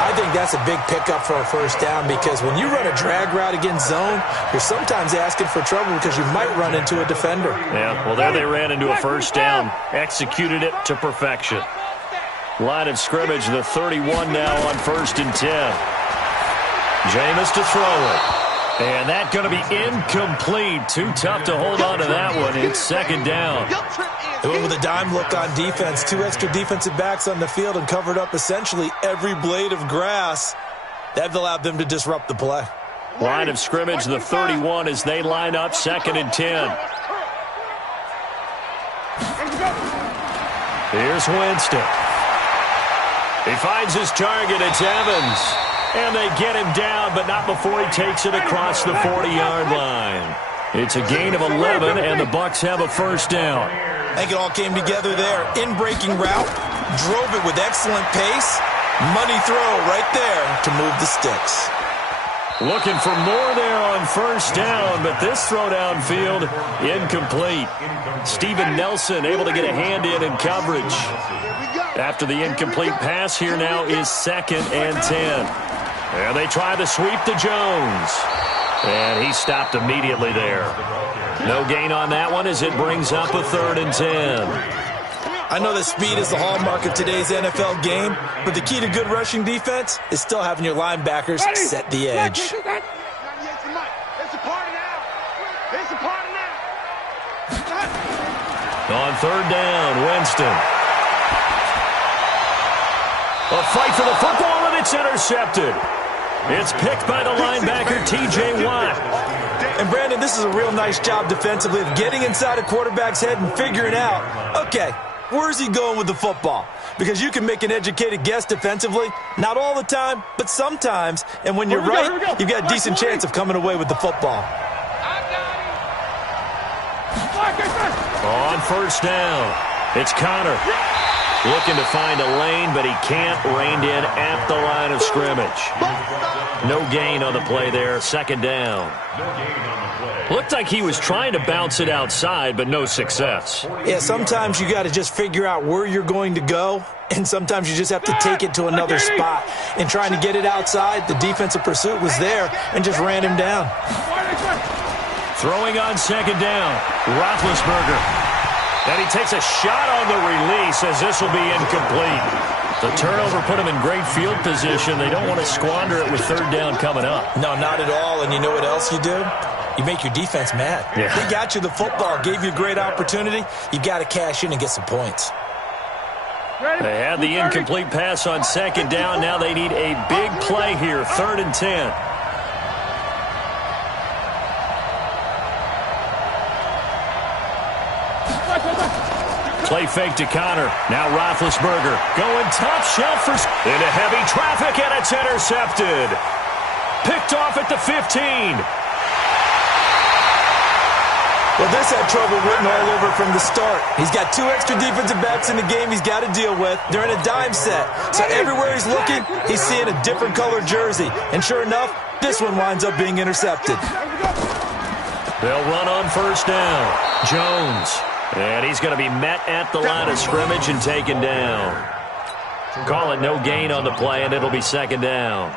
I think that's a big pickup for a 1st down because when you run a drag route against zone, you're sometimes asking for trouble because you might run into a defender. Yeah, well, there they ran into a 1st down. Executed it to perfection. Line of scrimmage, the 31 now on 1st and 10. Jameis to throw it. And that's going to be incomplete. Too tough to hold on to that one. It's 2nd down. They went with a dime look on defense. 2 extra defensive backs on the field and covered up essentially every blade of grass. That allowed them to disrupt the play. Line of scrimmage, the 31 as they line up, 2nd and 10. Here's Winston. He finds his target. It's Evans. And they get him down, but not before he takes it across the 40-yard line. It's a gain of 11, and the Bucs have a 1st down. I think it all came together there. In-breaking route, drove it with excellent pace. Money throw right there to move the sticks. Looking for more there on 1st down, but this throw downfield, incomplete. Steven Nelson able to get a hand in coverage. After the incomplete pass, here now is 2nd and 10. And they try to sweep to Jones. And he stopped immediately there. No gain on that one as it brings up a 3rd and 10. I know that speed is the hallmark of today's NFL game, but the key to good rushing defense is still having your linebackers set the edge. It's a party now. It's a party now. On 3rd down, Winston. A fight for the football, and it's intercepted. It's picked by the linebacker, T.J. Watt. And, Brandon, this is a real nice job defensively of getting inside a quarterback's head and figuring out, okay, where's he going with the football? Because you can make an educated guess defensively, not all the time, but sometimes. And when you're right, you've got a decent chance of coming away with the football. On first down, it's Connor. Looking to find a lane, but he can't. Reined in at the line of scrimmage. No gain on the play there. Second down. Looked like he was trying to bounce it outside, but no success. Yeah, sometimes you got to just figure out where you're going to go, and sometimes you just have to take it to another spot. And trying to get it outside, the defensive pursuit was there and just ran him down. Throwing on second down, Roethlisberger. And he takes a shot on the release as this will be incomplete. The turnover put him in great field position. They don't want to squander it with third down coming up. No, not at all. And you know what else you do? You make your defense mad. Yeah. They got you the football, gave you a great opportunity. You got to cash in and get some points. They had the incomplete pass on second down. Now they need a big play here, 3rd and 10. Play fake to Connor. Now Roethlisberger going top shelf for into heavy traffic, and it's intercepted. Picked off at the 15. Well, this had trouble written all over from the start. He's got 2 extra defensive backs in the game he's got to deal with. They're in a dime set. So everywhere he's looking, he's seeing a different color jersey. And sure enough, this one winds up being intercepted. They'll run on first down. Jones. And he's going to be met at the line of scrimmage and taken down. Call it no gain on the play, and it'll be second down.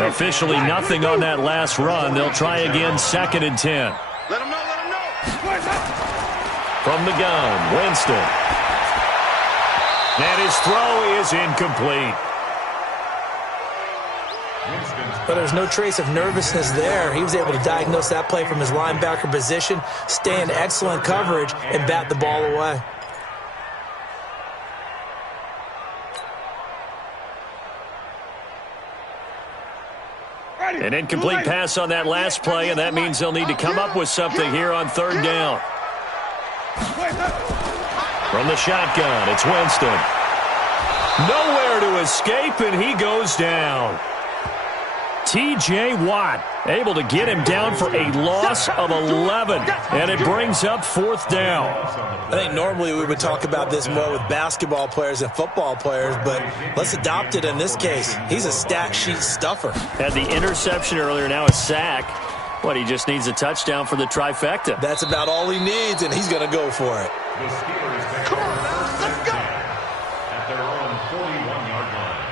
Officially nothing on that last run. They'll try again, 2nd and 10. Let him know, let him know. From the gun, Winston. And his throw is incomplete. But there's no trace of nervousness there. He was able to diagnose that play from his linebacker position, stay in excellent coverage, and bat the ball away. An incomplete pass on that last play, and that means they'll need to come up with something here on third down. From the shotgun, it's Winston. Nowhere to escape, and he goes down. T.J. Watt able to get him down for a loss of 11, and it brings up 4th down. I think normally we would talk about this more with basketball players and football players, but let's adopt it in this case. He's a stat sheet stuffer. Had the interception earlier, now a sack. What, he just needs a touchdown for the trifecta. That's about all he needs, and he's going to go for it. The Steelers come on now, let's go! At their own 41-yard line.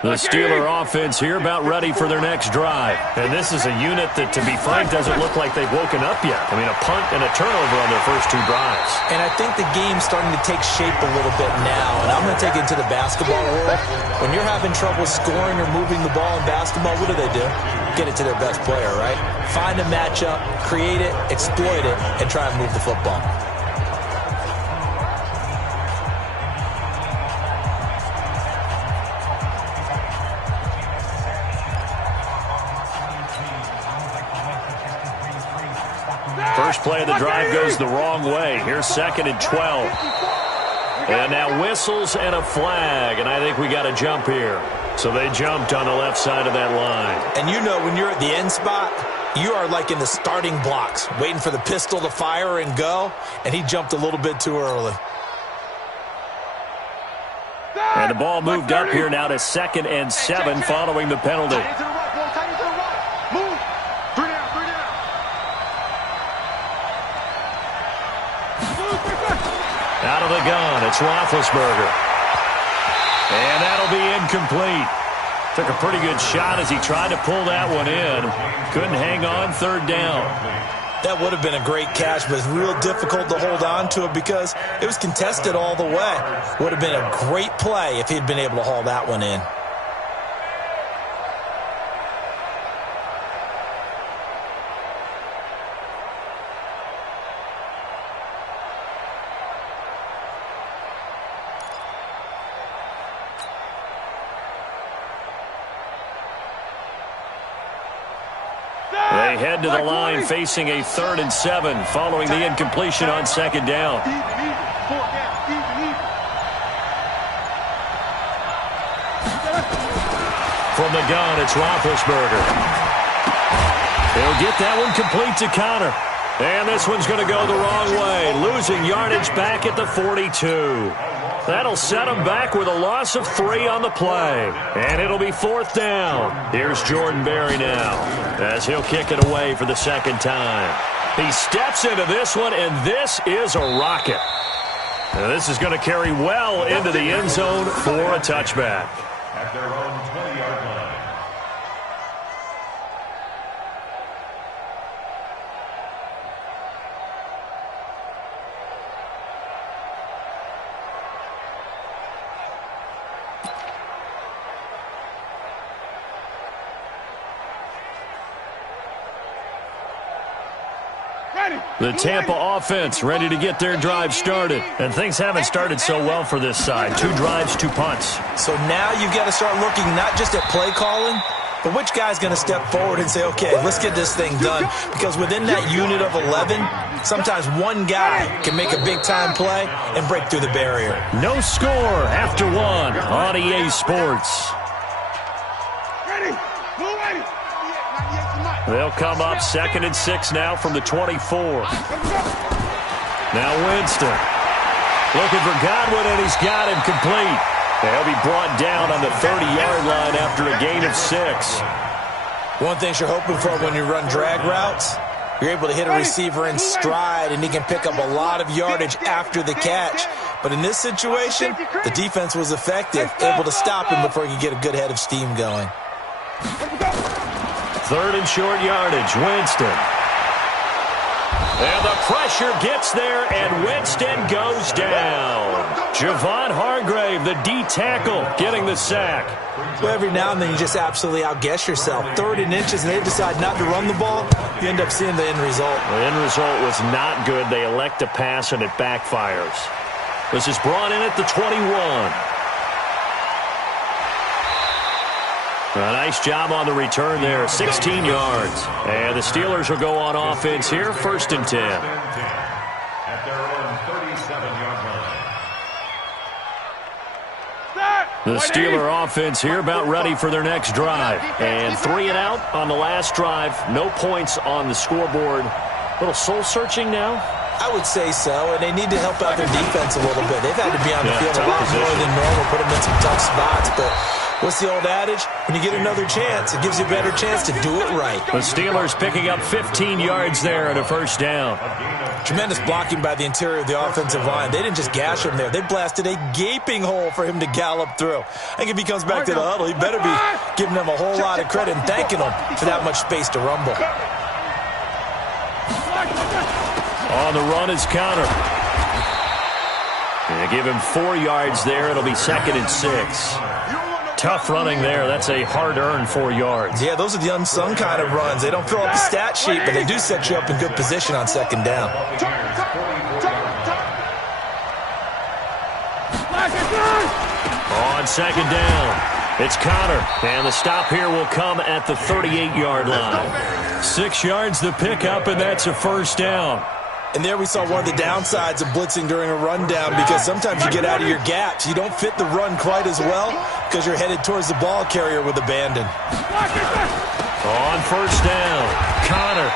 The Steeler offense here about ready for their next drive. And this is a unit that, to be frank, doesn't look like they've woken up yet. I mean, a punt and a turnover on their first 2 drives. And I think the game's starting to take shape a little bit now. And I'm going to take it into the basketball world. When you're having trouble scoring or moving the ball in basketball, what do? Get it to their best player, right? Find a matchup, create it, exploit it, and try and move the football. First play of the drive goes the wrong way. Here's 2nd and 12. And now whistles and a flag, and I think we got a jump here. So they jumped on the left side of that line. And you know when you're at the end spot, you are like in the starting blocks, waiting for the pistol to fire and go, and he jumped a little bit too early. And the ball moved up here now to 2nd and 7 following the penalty. Out of the gun, it's Roethlisberger. And that'll be incomplete. Took a pretty good shot as he tried to pull that one in. Couldn't hang on third down. That would have been a great catch, but it's real difficult to hold on to it because it was contested all the way. Would have been a great play if he'd been able to haul that one in. They head to the line facing a 3rd and 7 following the incompletion on 2nd down. From the gun, it's Roethlisberger. He'll get that one complete to Connor. And this one's going to go the wrong way, losing yardage back at the 42. That'll set him back with a loss of 3 on the play. And it'll be 4th down. Here's Jordan Berry now as he'll kick it away for the 2nd time. He steps into this one, and this is a rocket. And this is going to carry well into the end zone for a touchback. At their own 20-yard line. The Tampa offense ready to get their drive started. And things haven't started so well for this side. 2 drives, 2 punts. So now you've got to start looking not just at play calling, but which guy's going to step forward and say, okay, let's get this thing done. Because within that unit of 11, sometimes one guy can make a big-time play and break through the barrier. No score after 1 on EA Sports. They'll come up 2nd and 6 now from the 24. Now Winston. Looking for Godwin, and he's got him complete. They'll be brought down on the 30-yard line after a gain of 6. One thing you're hoping for when you run drag routes, you're able to hit a receiver in stride, and he can pick up a lot of yardage after the catch. But in this situation, the defense was effective, able to stop him before he could get a good head of steam going. 3rd and short yardage, Winston. And the pressure gets there, and Winston goes down. Javon Hargrave, the D tackle, getting the sack. Well, every now and then you just absolutely outguess yourself. 3rd and inches, and they decide not to run the ball. You end up seeing the end result. The end result was not good. They elect to pass, and it backfires. This is brought in at the 21. A nice job on the return there, 16 yards. And the Steelers will go on offense here, 1st and 10. At their own 37-yard line. The Steeler offense here about ready for their next drive. And 3 and out on the last drive. No points on the scoreboard. A little soul-searching now? I would say so, and they need to help out their defense a little bit. They've had to be on the field a lot more than normal, put them in some tough spots. But what's the old adage? When you get another chance, it gives you a better chance to do it right. The Steelers picking up 15 yards there and a 1st down. Tremendous blocking by the interior of the offensive line. They didn't just gash him there. They blasted a gaping hole for him to gallop through. I think if he comes back to the huddle, he better be giving them a whole lot of credit and thanking them for that much space to rumble. On the run is Connor. They give him 4 yards there. It'll be 2nd and 6. Tough running there. That's a hard-earned 4 yards. Yeah, those are the unsung kind of runs. They don't fill up the stat sheet, but they do set you up in good position on 2nd down. On 2nd down, it's Connor. And the stop here will come at the 38-yard line. 6 yards the pickup, and that's a 1st down. And there we saw one of the downsides of blitzing during a rundown, because sometimes you get out of your gaps. You don't fit the run quite as well because you're headed towards the ball carrier with abandon. On 1st down, Connor.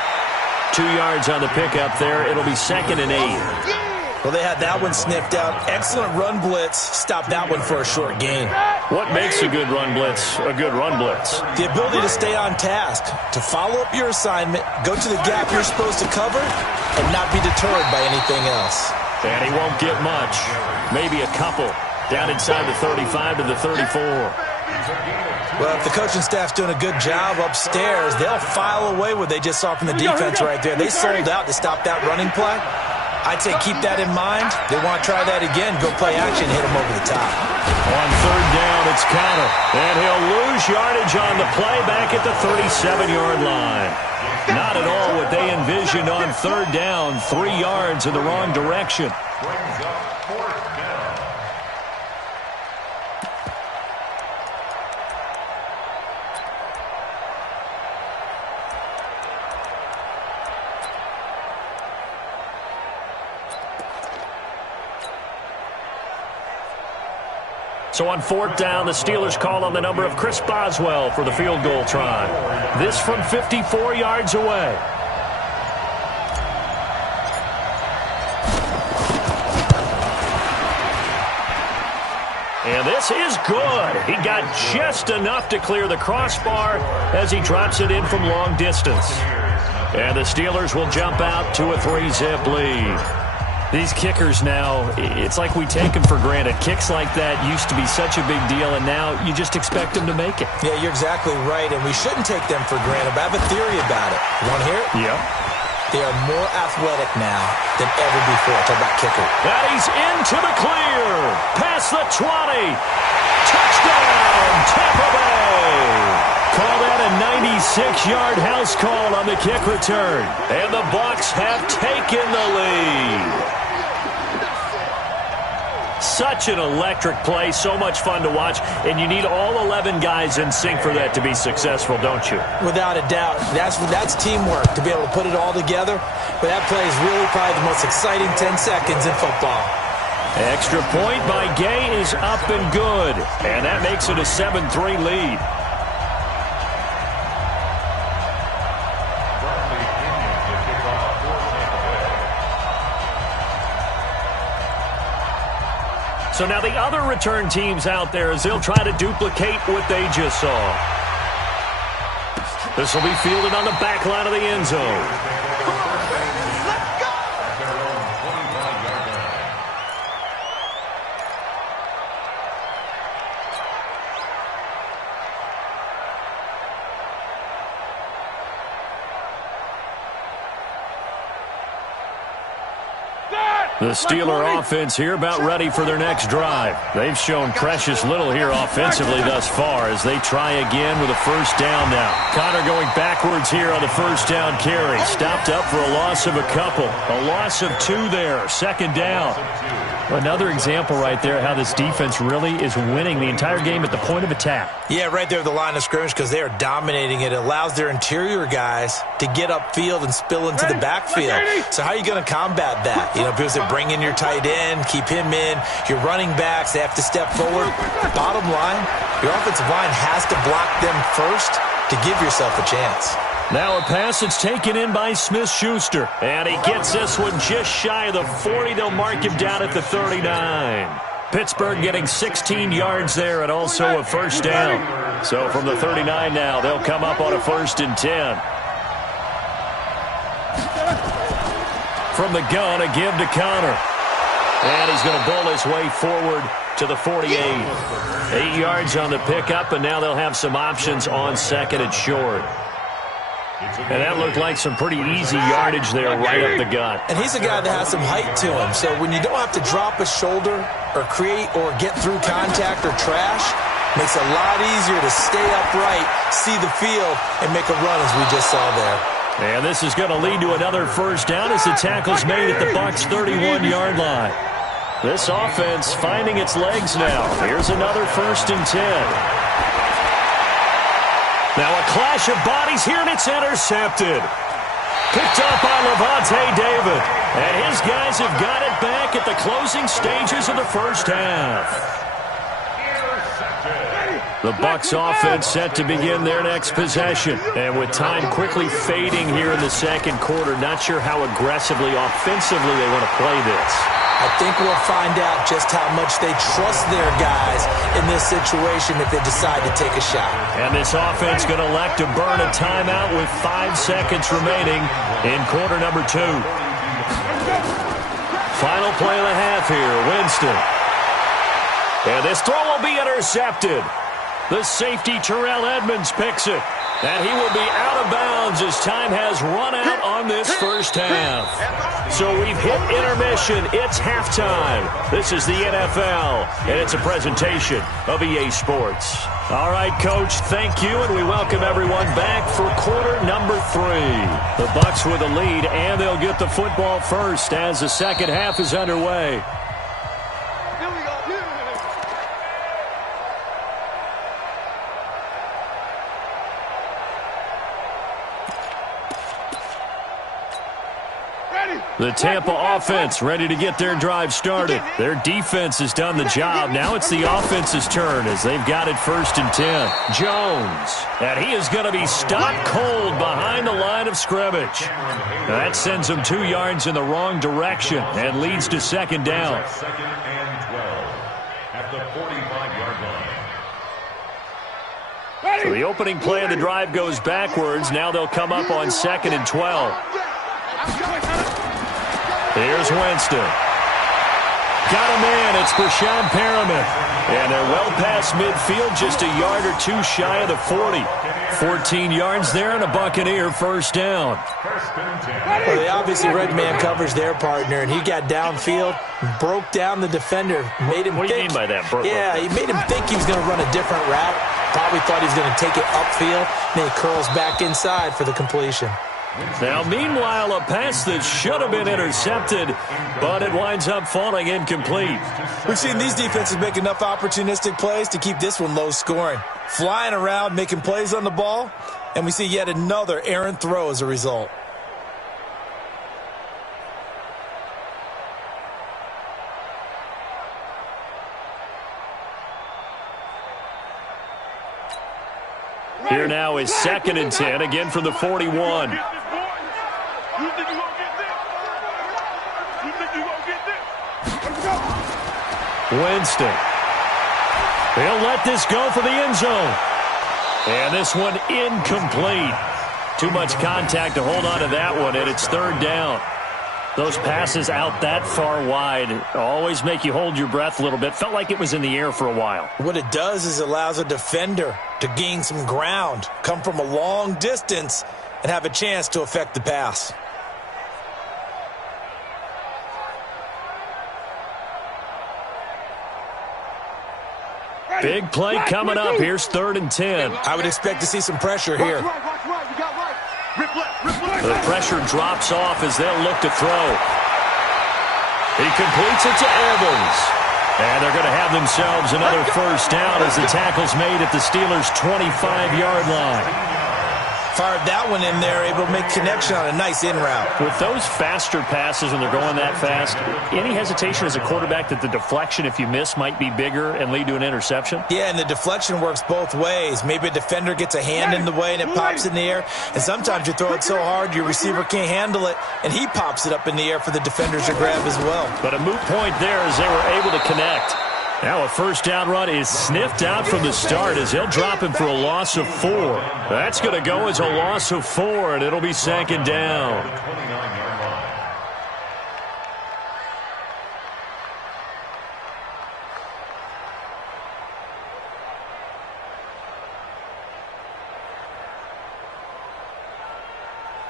2 yards on the pickup there. It'll be 2nd and 8. Well, they had that one sniffed out. Excellent run blitz. Stopped that one for a short gain. What makes a good run blitz a good run blitz? The ability to stay on task, to follow up your assignment, go to the gap you're supposed to cover, and not be deterred by anything else. And he won't get much. Maybe a couple. Down inside the 35 to the 34. Well, if the coaching staff's doing a good job upstairs, they'll file away what they just saw from the defense right there. They sold out to stop that running play. I'd say keep that in mind. They want to try that again, go play action, hit them over the top. On third down, it's Conner. And he'll lose yardage on the play back at the 37-yard line. Not at all what they envisioned on third down. 3 yards in the wrong direction. Brings up fourth down. So on fourth down, the Steelers call on the number of Chris Boswell for the field goal try. This from 54 yards away. And this is good. He got just enough to clear the crossbar as he drops it in from long distance. And the Steelers will jump out to a 3-zip lead. These kickers now, it's like we take them for granted. Kicks like that used to be such a big deal, and now you just expect them to make it. Yeah, you're exactly right, and we shouldn't take them for granted, but I have a theory about it. You want to hear it? Yep. They are more athletic now than ever before. Talk about kicker. And he's into the clear. Past the 20. Touchdown, Tampa Bay. Call that a 96-yard house call on the kick return. And the Bucs have taken the lead. Such an electric play, so much fun to watch, and you need all 11 guys in sync for that to be successful, don't you? Without a doubt. That's teamwork, to be able to put it all together. But that play is really probably the most exciting 10 seconds in football. Extra point by Gay is up and good, and that makes it a 7-3 lead. So now the other return teams out there as they'll try to duplicate what they just saw. This will be fielded on the back line of the end zone. The Steeler offense here about ready for their next drive. They've shown precious little here offensively thus far as they try again with a first down now. Conner going backwards here on the first down carry. Stopped up for a loss of a couple. A loss of 2 there. Second down. Another example right there how this defense really is winning the entire game at the point of attack. Yeah, right there at the line of scrimmage because they are dominating it. It allows their interior guys to get upfield and spill into the backfield. So how are you going to combat that? You know, people say bring in your tight end, keep him in. Your running backs, they have to step forward. Bottom line, your offensive line has to block them first to give yourself a chance. Now a pass that's taken in by Smith-Schuster. And he gets this one just shy of the 40. They'll mark him down at the 39. Pittsburgh getting 16 yards there and also a first down. So from the 39 now, they'll come up on a 1st and 10. From the gun, a give to Conner. And he's going to bull his way forward to the 48. 8 yards on the pickup, and now they'll have some options on second and short. And that looked like some pretty easy yardage there right up the gut. And he's a guy that has some height to him. So when you don't have to drop a shoulder or create or get through contact or trash, makes it a lot easier to stay upright, see the field, and make a run as we just saw there. And this is going to lead to another first down as the tackle's made at the Bucs' 31-yard line. This offense finding its legs now. Here's another 1st and 10. Now a clash of bodies here, and it's intercepted. Picked up by Levante David. And his guys have got it back at the closing stages of the first half. The Bucs offense set to begin their next possession. And with time quickly fading here in the second quarter, not sure how aggressively, offensively they want to play this. I think we'll find out just how much they trust their guys in this situation if they decide to take a shot. And this offense going to elect to burn a timeout with 5 seconds remaining in quarter number 2. Final play of the half here, Winston. And this throw will be intercepted. The safety, Terrell Edmonds, picks it. And he will be out of bounds as time has run out on this first half. So we've hit intermission. It's halftime. This is the NFL, and it's a presentation of EA Sports. All right, Coach, thank you, and we welcome everyone back for quarter number 3. The Bucs with a lead, and they'll get the football first as the second half is underway. The Tampa offense ready to get their drive started. Their defense has done the job. Now it's the offense's turn as they've got it 1st and 10. Jones. And he is going to be stopped cold behind the line of scrimmage. That sends him 2 yards in the wrong direction and leads to second down. 2nd and 12 at the 45-yard line. So the opening play of the drive goes backwards. Now they'll come up on 2nd and 12. Here's Winston. Got a man. It's Breshad Perriman. And they're well past midfield, just a yard or 2 shy of the 40. 14 yards there and a Buccaneer first down. Well, they obviously read man coverage their partner, and he got downfield, broke down the defender, made him What do you mean by that, bro? Yeah, he made him think he was going to run a different route. Probably thought he was going to take it upfield. Then he curls back inside for the completion. Now, meanwhile, a pass that should have been intercepted, but it winds up falling incomplete. We've seen these defenses make enough opportunistic plays to keep this one low scoring. Flying around, making plays on the ball, and we see yet another errant throw as a result. Here now is 2nd and 10, again from the 41. You think you gonna get this? You think you gonna get this? Let's go. Winston. He'll let this go for the end zone. And this one incomplete. Too much contact to hold on to that one, and it's 3rd down. Those passes out that far wide always make you hold your breath a little bit. Felt like it was in the air for a while. What it does is allows a defender to gain some ground, come from a long distance, and have a chance to affect the pass. Big play coming up. Here's 3rd and 10. I would expect to see some pressure here. Watch right. You got right. Rip left. The pressure drops off as they'll look to throw. He completes it to Evans. And they're going to have themselves another first down as the tackle's made at the Steelers' 25-yard line. Fired that one in there, able to make connection on a nice in route. With those faster passes when they're going that fast, any hesitation as a quarterback that the deflection, if you miss, might be bigger and lead to an interception? Yeah, and the deflection works both ways. Maybe a defender gets a hand in the way and it pops in the air. And sometimes you throw it so hard your receiver can't handle it, and he pops it up in the air for the defenders to grab as well. But a moot point there as they were able to connect. Now a first down run is sniffed out from the start as he'll drop him for a loss of 4. That's going to go as a loss of 4, and it'll be 2nd down.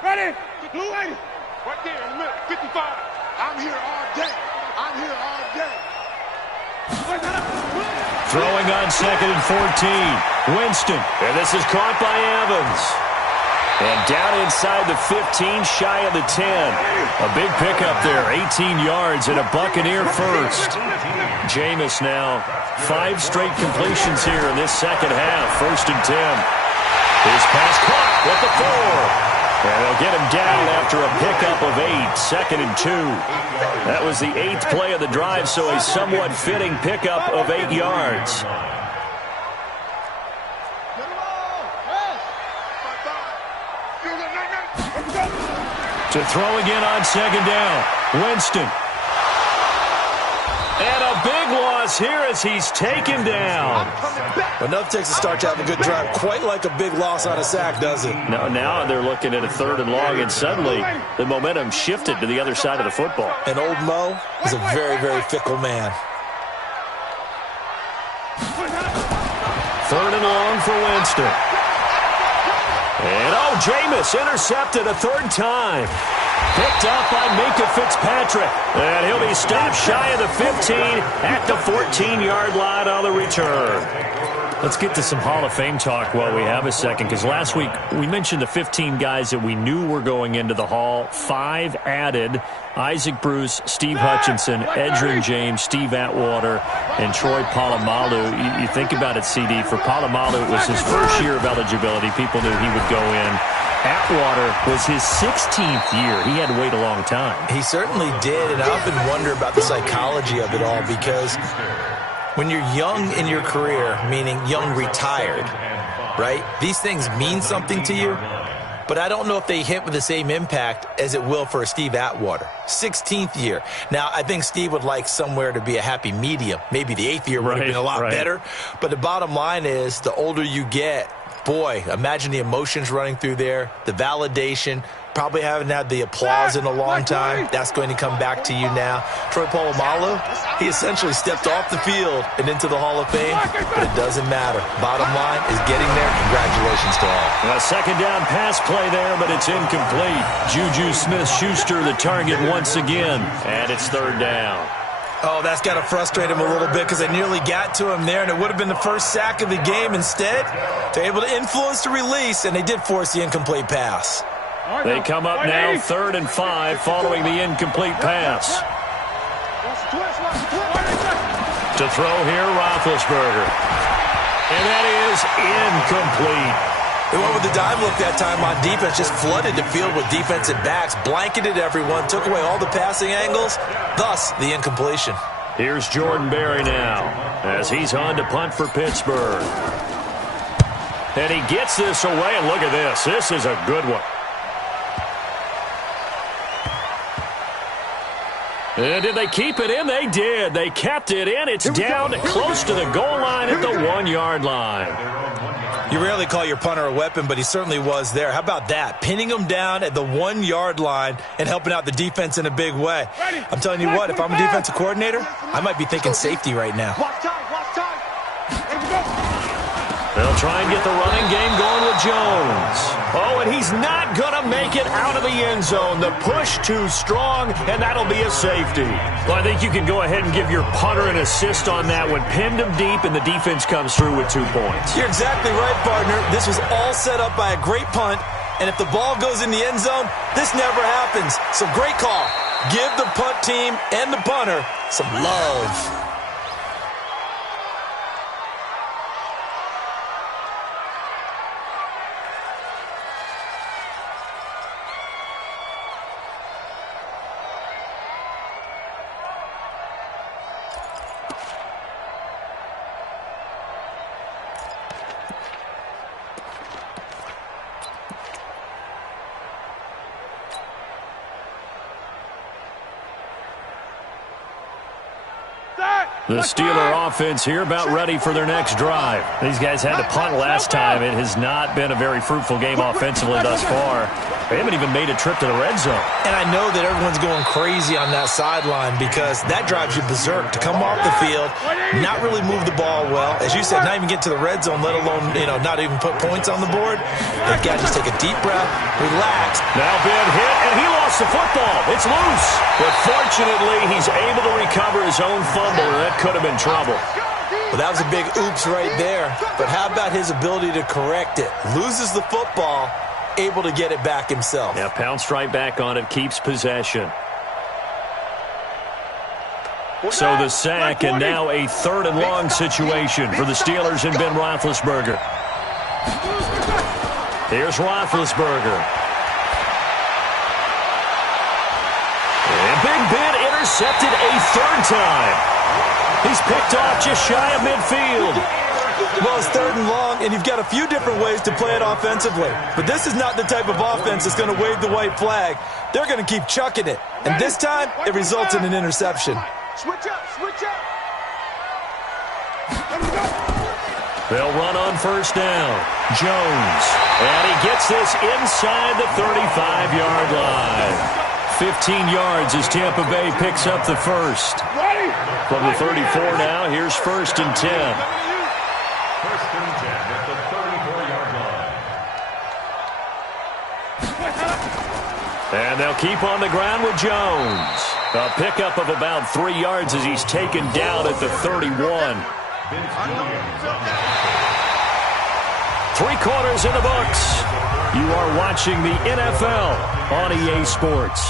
Ready? Blue 80. Right there in the middle. 55. I'm here all day. Throwing on 2nd and 14. Winston. And this is caught by Evans. And down inside the 15, shy of the 10. A big pickup there, 18 yards and a Buccaneer first. Jameis now, 5 straight completions here in this second half. 1st and 10. His pass caught with the 4. And they'll get him down after a pickup of 8, 2nd and 2. That was the 8th play of the drive, so a somewhat fitting pickup of 8 yards. To throw again on 2nd down. Winston. And a big loss here as he's taken down. Enough takes a start to have a good drive. Quite like a big loss on a sack, does it? No, now they're looking at a 3rd and long, and suddenly the momentum shifted to the other side of the football. And old Mo is a very, very fickle man. 3rd and long for Winston. And, Jameis intercepted a 3rd time. Picked up by Minkah Fitzpatrick. And he'll be stopped shy of the 15 at the 14-yard line on the return. Let's get to some Hall of Fame talk while we have a second, because last week we mentioned the 15 guys that we knew were going into the Hall. 5 added: Isaac Bruce, Steve Hutchinson, Edgerrin James, Steve Atwater, and Troy Polamalu. You think about it, CD. For Polamalu, it was his first year of eligibility. People knew he would go in. Atwater was his 16th year. He had to wait a long time. He certainly did, and I often wonder about the psychology of it all, because when you're young in your career, meaning young retired, right, these things mean something to you, but I don't know if they hit with the same impact as it will for a Steve Atwater. 16th year. Now, I think Steve would like somewhere to be a happy medium. Maybe the 8th year would have been a lot better, but the bottom line is the older you get, boy, imagine the emotions running through there, the validation, probably haven't had the applause in a long time. That's going to come back to you now. Troy Polamalu, he essentially stepped off the field and into the Hall of Fame, but it doesn't matter. Bottom line is getting there. Congratulations to all. A 2nd down pass play there, but it's incomplete. Juju Smith-Schuster the target once again, and it's 3rd down. Oh, that's got to frustrate him a little bit, because they nearly got to him there, and it would have been the first sack of the game. Instead, they're able to influence the release, and they did force the incomplete pass. They come up now 3rd and 5 following the incomplete pass. To throw here, Roethlisberger. And that is incomplete. They went with the dime look that time on defense, just flooded the field with defensive backs, blanketed everyone, took away all the passing angles, thus the incompletion. Here's Jordan Berry now as he's on to punt for Pittsburgh. And he gets this away, and look at this. This is a good one. And did they keep it in? They did. They kept it in. It's down close to the goal line at the 1-yard line. You rarely call your punter a weapon, but he certainly was there. How about that? Pinning him down at the 1-yard line and helping out the defense in a big way. I'm telling you what, if I'm a defensive coordinator, I might be thinking safety right now. They'll try and get the running game going with Jones. Oh, and he's not going to make it out of the end zone. The push too strong, and that'll be a safety. Well, I think you can go ahead and give your punter an assist on that one. Pinned him deep, and the defense comes through with 2 points. You're exactly right, partner. This was all set up by a great punt, and if the ball goes in the end zone, this never happens. So great call. Give the punt team and the punter some love. The Steeler offense here about ready for their next drive. These guys had to punt last time. It has not been a very fruitful game offensively thus far. They haven't even made a trip to the red zone. And I know that everyone's going crazy on that sideline, because that drives you berserk to come off the field, not really move the ball well. As you said, not even get to the red zone, let alone, not even put points on the board. They've got to just take a deep breath, relax. Now been hit, and he lost the football. It's loose. But fortunately, he's able to recover his own fumble, and that could have been trouble. Well, that was a big oops right there. But how about his ability to correct it? Loses the football, able to get it back himself. Yeah, pounced right back on it, keeps possession. So the sack, and now a 3rd and long situation for the Steelers and Ben Roethlisberger. Here's Roethlisberger. And Big Ben intercepted a 3rd time. He's picked off just shy of midfield. Well, it's 3rd and long, and you've got a few different ways to play it offensively. But this is not the type of offense that's going to wave the white flag. They're going to keep chucking it. And this time, it results in an interception. Switch up, switch up. They'll run on 1st down. Jones. And he gets this inside the 35-yard line. 15 yards as Tampa Bay picks up the first. From the 34 now, here's 1st and 10. First and 10 at the 34-yard line. And they'll keep on the ground with Jones. A pickup of about 3 yards as he's taken down at the 31. 3 quarters in the books. You are watching the NFL on EA Sports.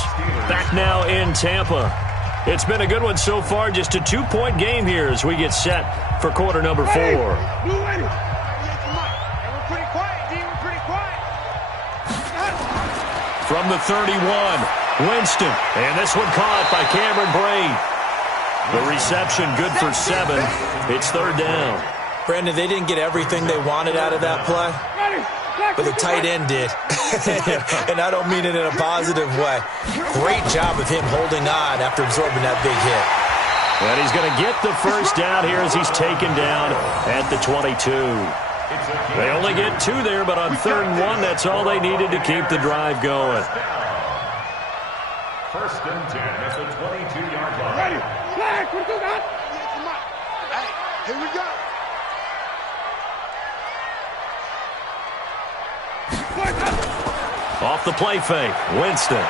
Back now in Tampa. It's been a good one so far. Just a 2-point game here as we get set for quarter number 4. We're pretty quiet, D. We're pretty quiet. From the 31, Winston. And this one caught by Cameron Brate. The reception good for 7. It's third down. Brandon, they didn't get everything they wanted out of that play, but the tight end did. And I don't mean it in a positive way. Great job of him holding on after absorbing that big hit. And he's going to get the first down here as he's taken down at the 22. They only get 2 there, but on third and 1, that's all they needed to keep the drive going. First and 10 at the 22-yard line. Ready. Flag. What do you got? Hey, here we go. Off the play fake, Winston.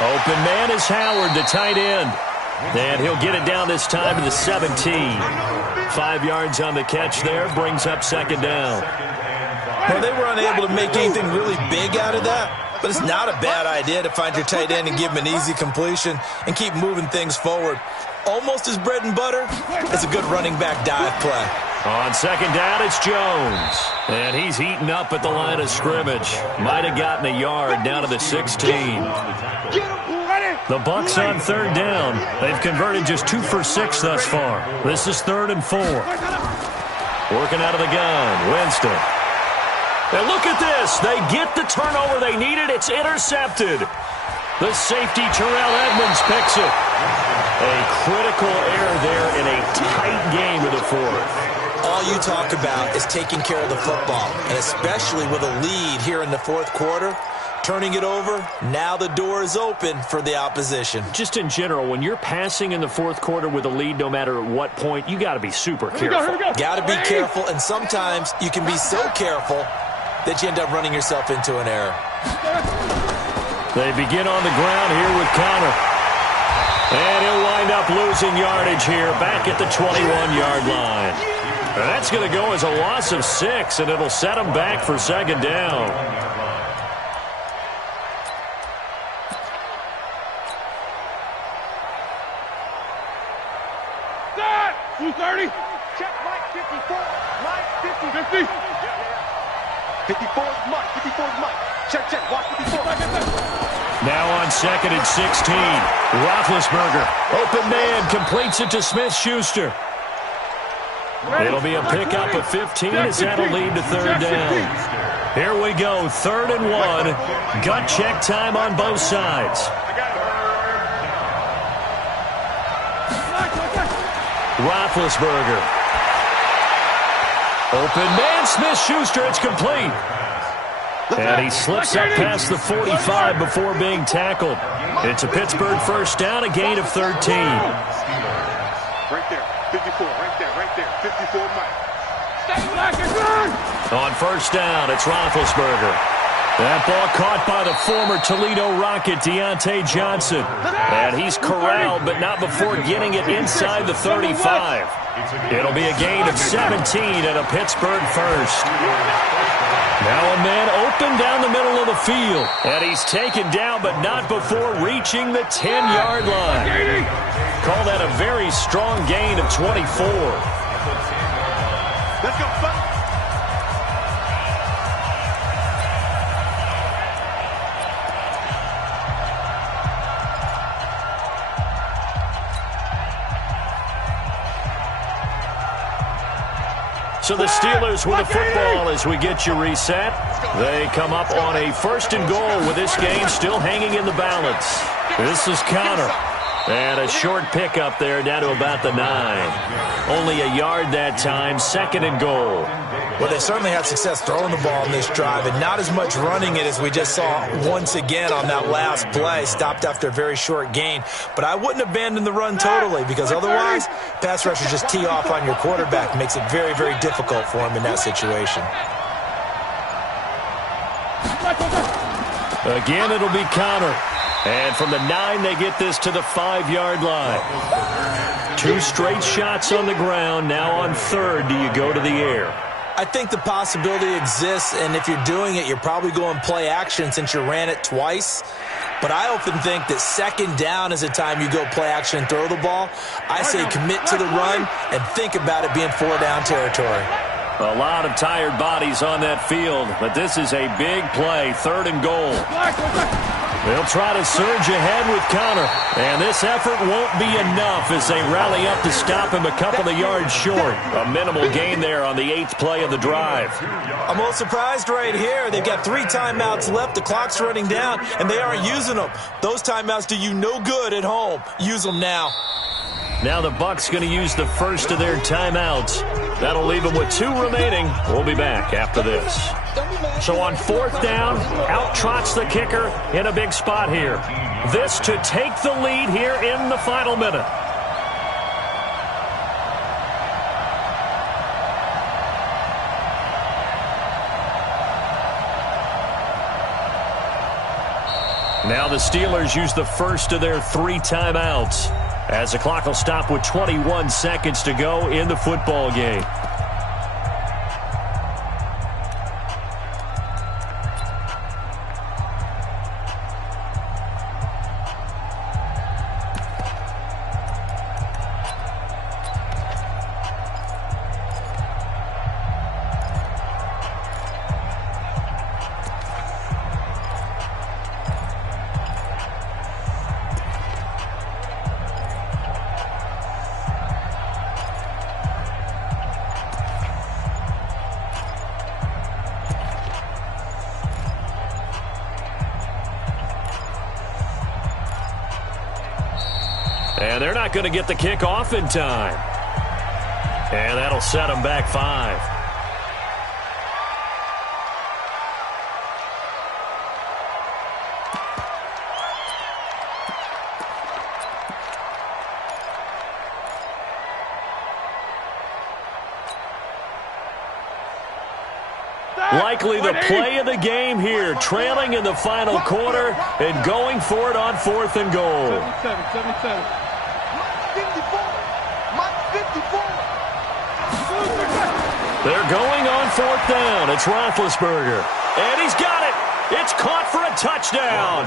Open man is Howard, the tight end. And he'll get it down this time to the 17. 5 yards on the catch there, brings up second down. Well, they were unable to make anything really big out of that, but it's not a bad idea to find your tight end and give him an easy completion and keep moving things forward. Almost his bread and butter. It's a good running back dive play. On second down, it's Jones. And he's heating up at the line of scrimmage. Might have gotten a yard down to the 16. The Bucs on third down. They've converted just 2 for 6 thus far. This is 3rd and 4. Working out of the gun, Winston. And look at this. They get the turnover they needed. It's intercepted. The safety, Terrell Edmonds, picks it. A critical error there in a tight game in the 4th. All you talk about is taking care of the football, and especially with a lead here in the 4th quarter, turning it over, now the door is open for the opposition. Just in general, when you're passing in the 4th quarter with a lead, no matter at what point, you got to be super careful. Got to be careful, and sometimes you can be so careful that you end up running yourself into an error. They begin on the ground here with Conner. And he'll wind up losing yardage here back at the 21-yard line. And that's going to go as a loss of 6, and it'll set him back for second down. Set. 230. Check Mike 54. Mike 50. 50. 54 is Mike. 54 is Mike. Check, watch 54. Now on second and 16. Roethlisberger. Open man completes it to Smith-Schuster. It'll be a pickup of 15 as that'll lead to third down. Here we go, 3rd and 1. Gut check time on both sides. Roethlisberger. Open man, Smith-Schuster, it's complete. And he slips up past the 45 before being tackled. It's a Pittsburgh first down, a gain of 13. Right there. 54. Right there. 54 Mike. Stay back and run. On first down, it's Roethlisberger. That ball caught by the former Toledo Rocket, Deontay Johnson. And he's corralled, but not before getting it inside the 35. It'll be a gain of 17 and a Pittsburgh first. Now a man open down the middle of the field. And he's taken down, but not before reaching the 10-yard line. Call that a very strong gain of 24. Let's go, son. So the Steelers with the football as we get you reset. They come up on a 1st and goal with this game still hanging in the balance. This is Conner. And a short pickup there down to about the 9. Only a yard that time, 2nd and goal. Well, they certainly had success throwing the ball in this drive and not as much running it as we just saw once again on that last play. Stopped after a very short gain. But I wouldn't abandon the run totally because otherwise, pass rushers just tee off on your quarterback. Makes it very, very difficult for him in that situation. Again, it'll be Connor. And from the 9, they get this to the 5-yard line. 2 straight shots on the ground. Now on 3rd, do you go to the air? I think the possibility exists, and if you're doing it, you're probably going play action since you ran it twice. But I often think that 2nd down is the time you go play action and throw the ball. I say commit to the run and think about it being 4-down territory. A lot of tired bodies on that field, but this is a big play, 3rd and goal. They'll try to surge ahead with Connor, and this effort won't be enough as they rally up to stop him a couple of yards short. A minimal gain there on the 8th play of the drive. I'm a little surprised right here. They've got 3 timeouts left. The clock's running down, and they aren't using them. Those timeouts do you no good at home. Use them now. Now the Bucs going to use the first of their timeouts. That'll leave them with 2 remaining. We'll be back after this. So on 4th down, out trots the kicker in a big spot here. This to take the lead here in the final minute. Now the Steelers use the first of their 3 timeouts, as the clock will stop with 21 seconds to go in the football game. And they're not going to get the kick off in time. And that'll set them back 5. Likely the play of the game here, trailing in the final quarter and going for it on 4th and goal. 77. They're going on 4th down. It's Roethlisberger. And he's got it. It's caught for a touchdown.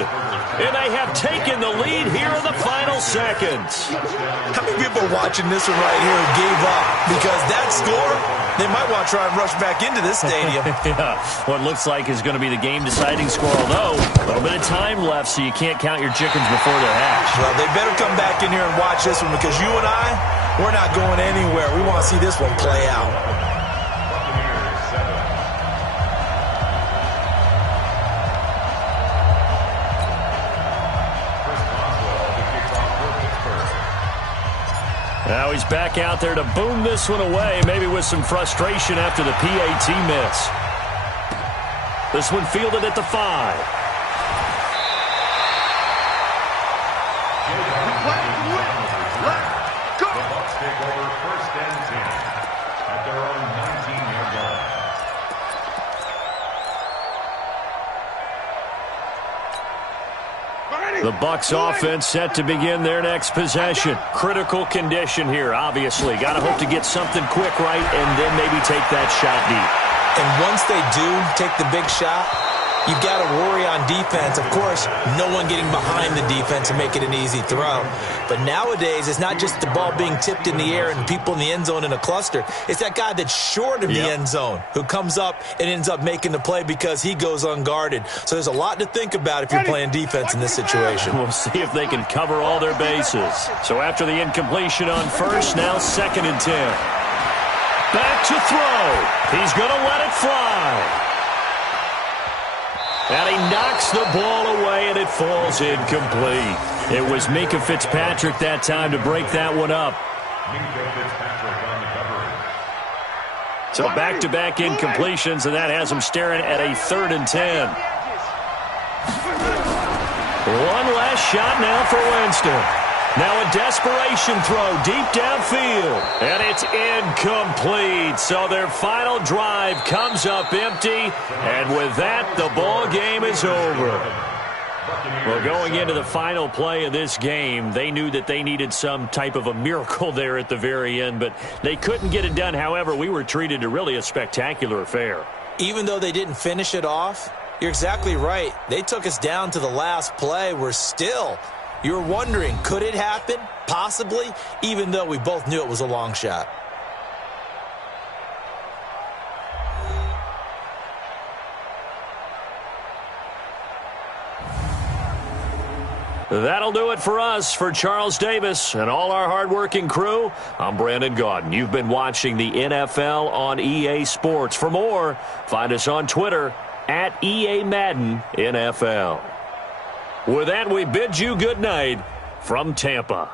And they have taken the lead here in the final seconds. How many people are watching this one right here who gave up? Because that score, they might want to try and rush back into this stadium. Yeah, what looks like is going to be the game-deciding score, although a little bit of time left, so you can't count your chickens before they're hatched. Well, they better come back in here and watch this one because you and I, we're not going anywhere. We want to see this one play out. Now he's back out there to boom this one away, maybe with some frustration after the PAT miss. This one fielded at the 5. The Bucs offense set to begin their next possession. Critical condition here, obviously. Got to hope to get something quick right and then maybe take that shot deep. And once they do take the big shot, you've got to worry on defense. Of course, no one getting behind the defense and make it an easy throw. But nowadays, it's not just the ball being tipped in the air and people in the end zone in a cluster. It's that guy that's short of the end zone who comes up and ends up making the play because he goes unguarded. So there's a lot to think about if you're playing defense in this situation. We'll see if they can cover all their bases. So after the incompletion on first, now 2nd and 10. Back to throw. He's going to let it fly. And he knocks the ball away, and it falls incomplete. It was Minkah Fitzpatrick that time to break that one up. Minkah Fitzpatrick on the coverage. So back-to-back incompletions, and that has him staring at a 3rd and 10. One last shot now for Winston. Now a desperation throw deep downfield. And it's incomplete. So their final drive comes up empty. And with that, the ball game is over. Well, going into the final play of this game, they knew that they needed some type of a miracle there at the very end, but they couldn't get it done. However, we were treated to really a spectacular affair. Even though they didn't finish it off, you're exactly right. They took us down to the last play. You were wondering, could it happen? Possibly, even though we both knew it was a long shot. That'll do it for us. For Charles Davis and all our hardworking crew, I'm Brandon Gaudin. You've been watching the NFL on EA Sports. For more, find us on Twitter at EA Madden NFL. With that, we bid you good night from Tampa.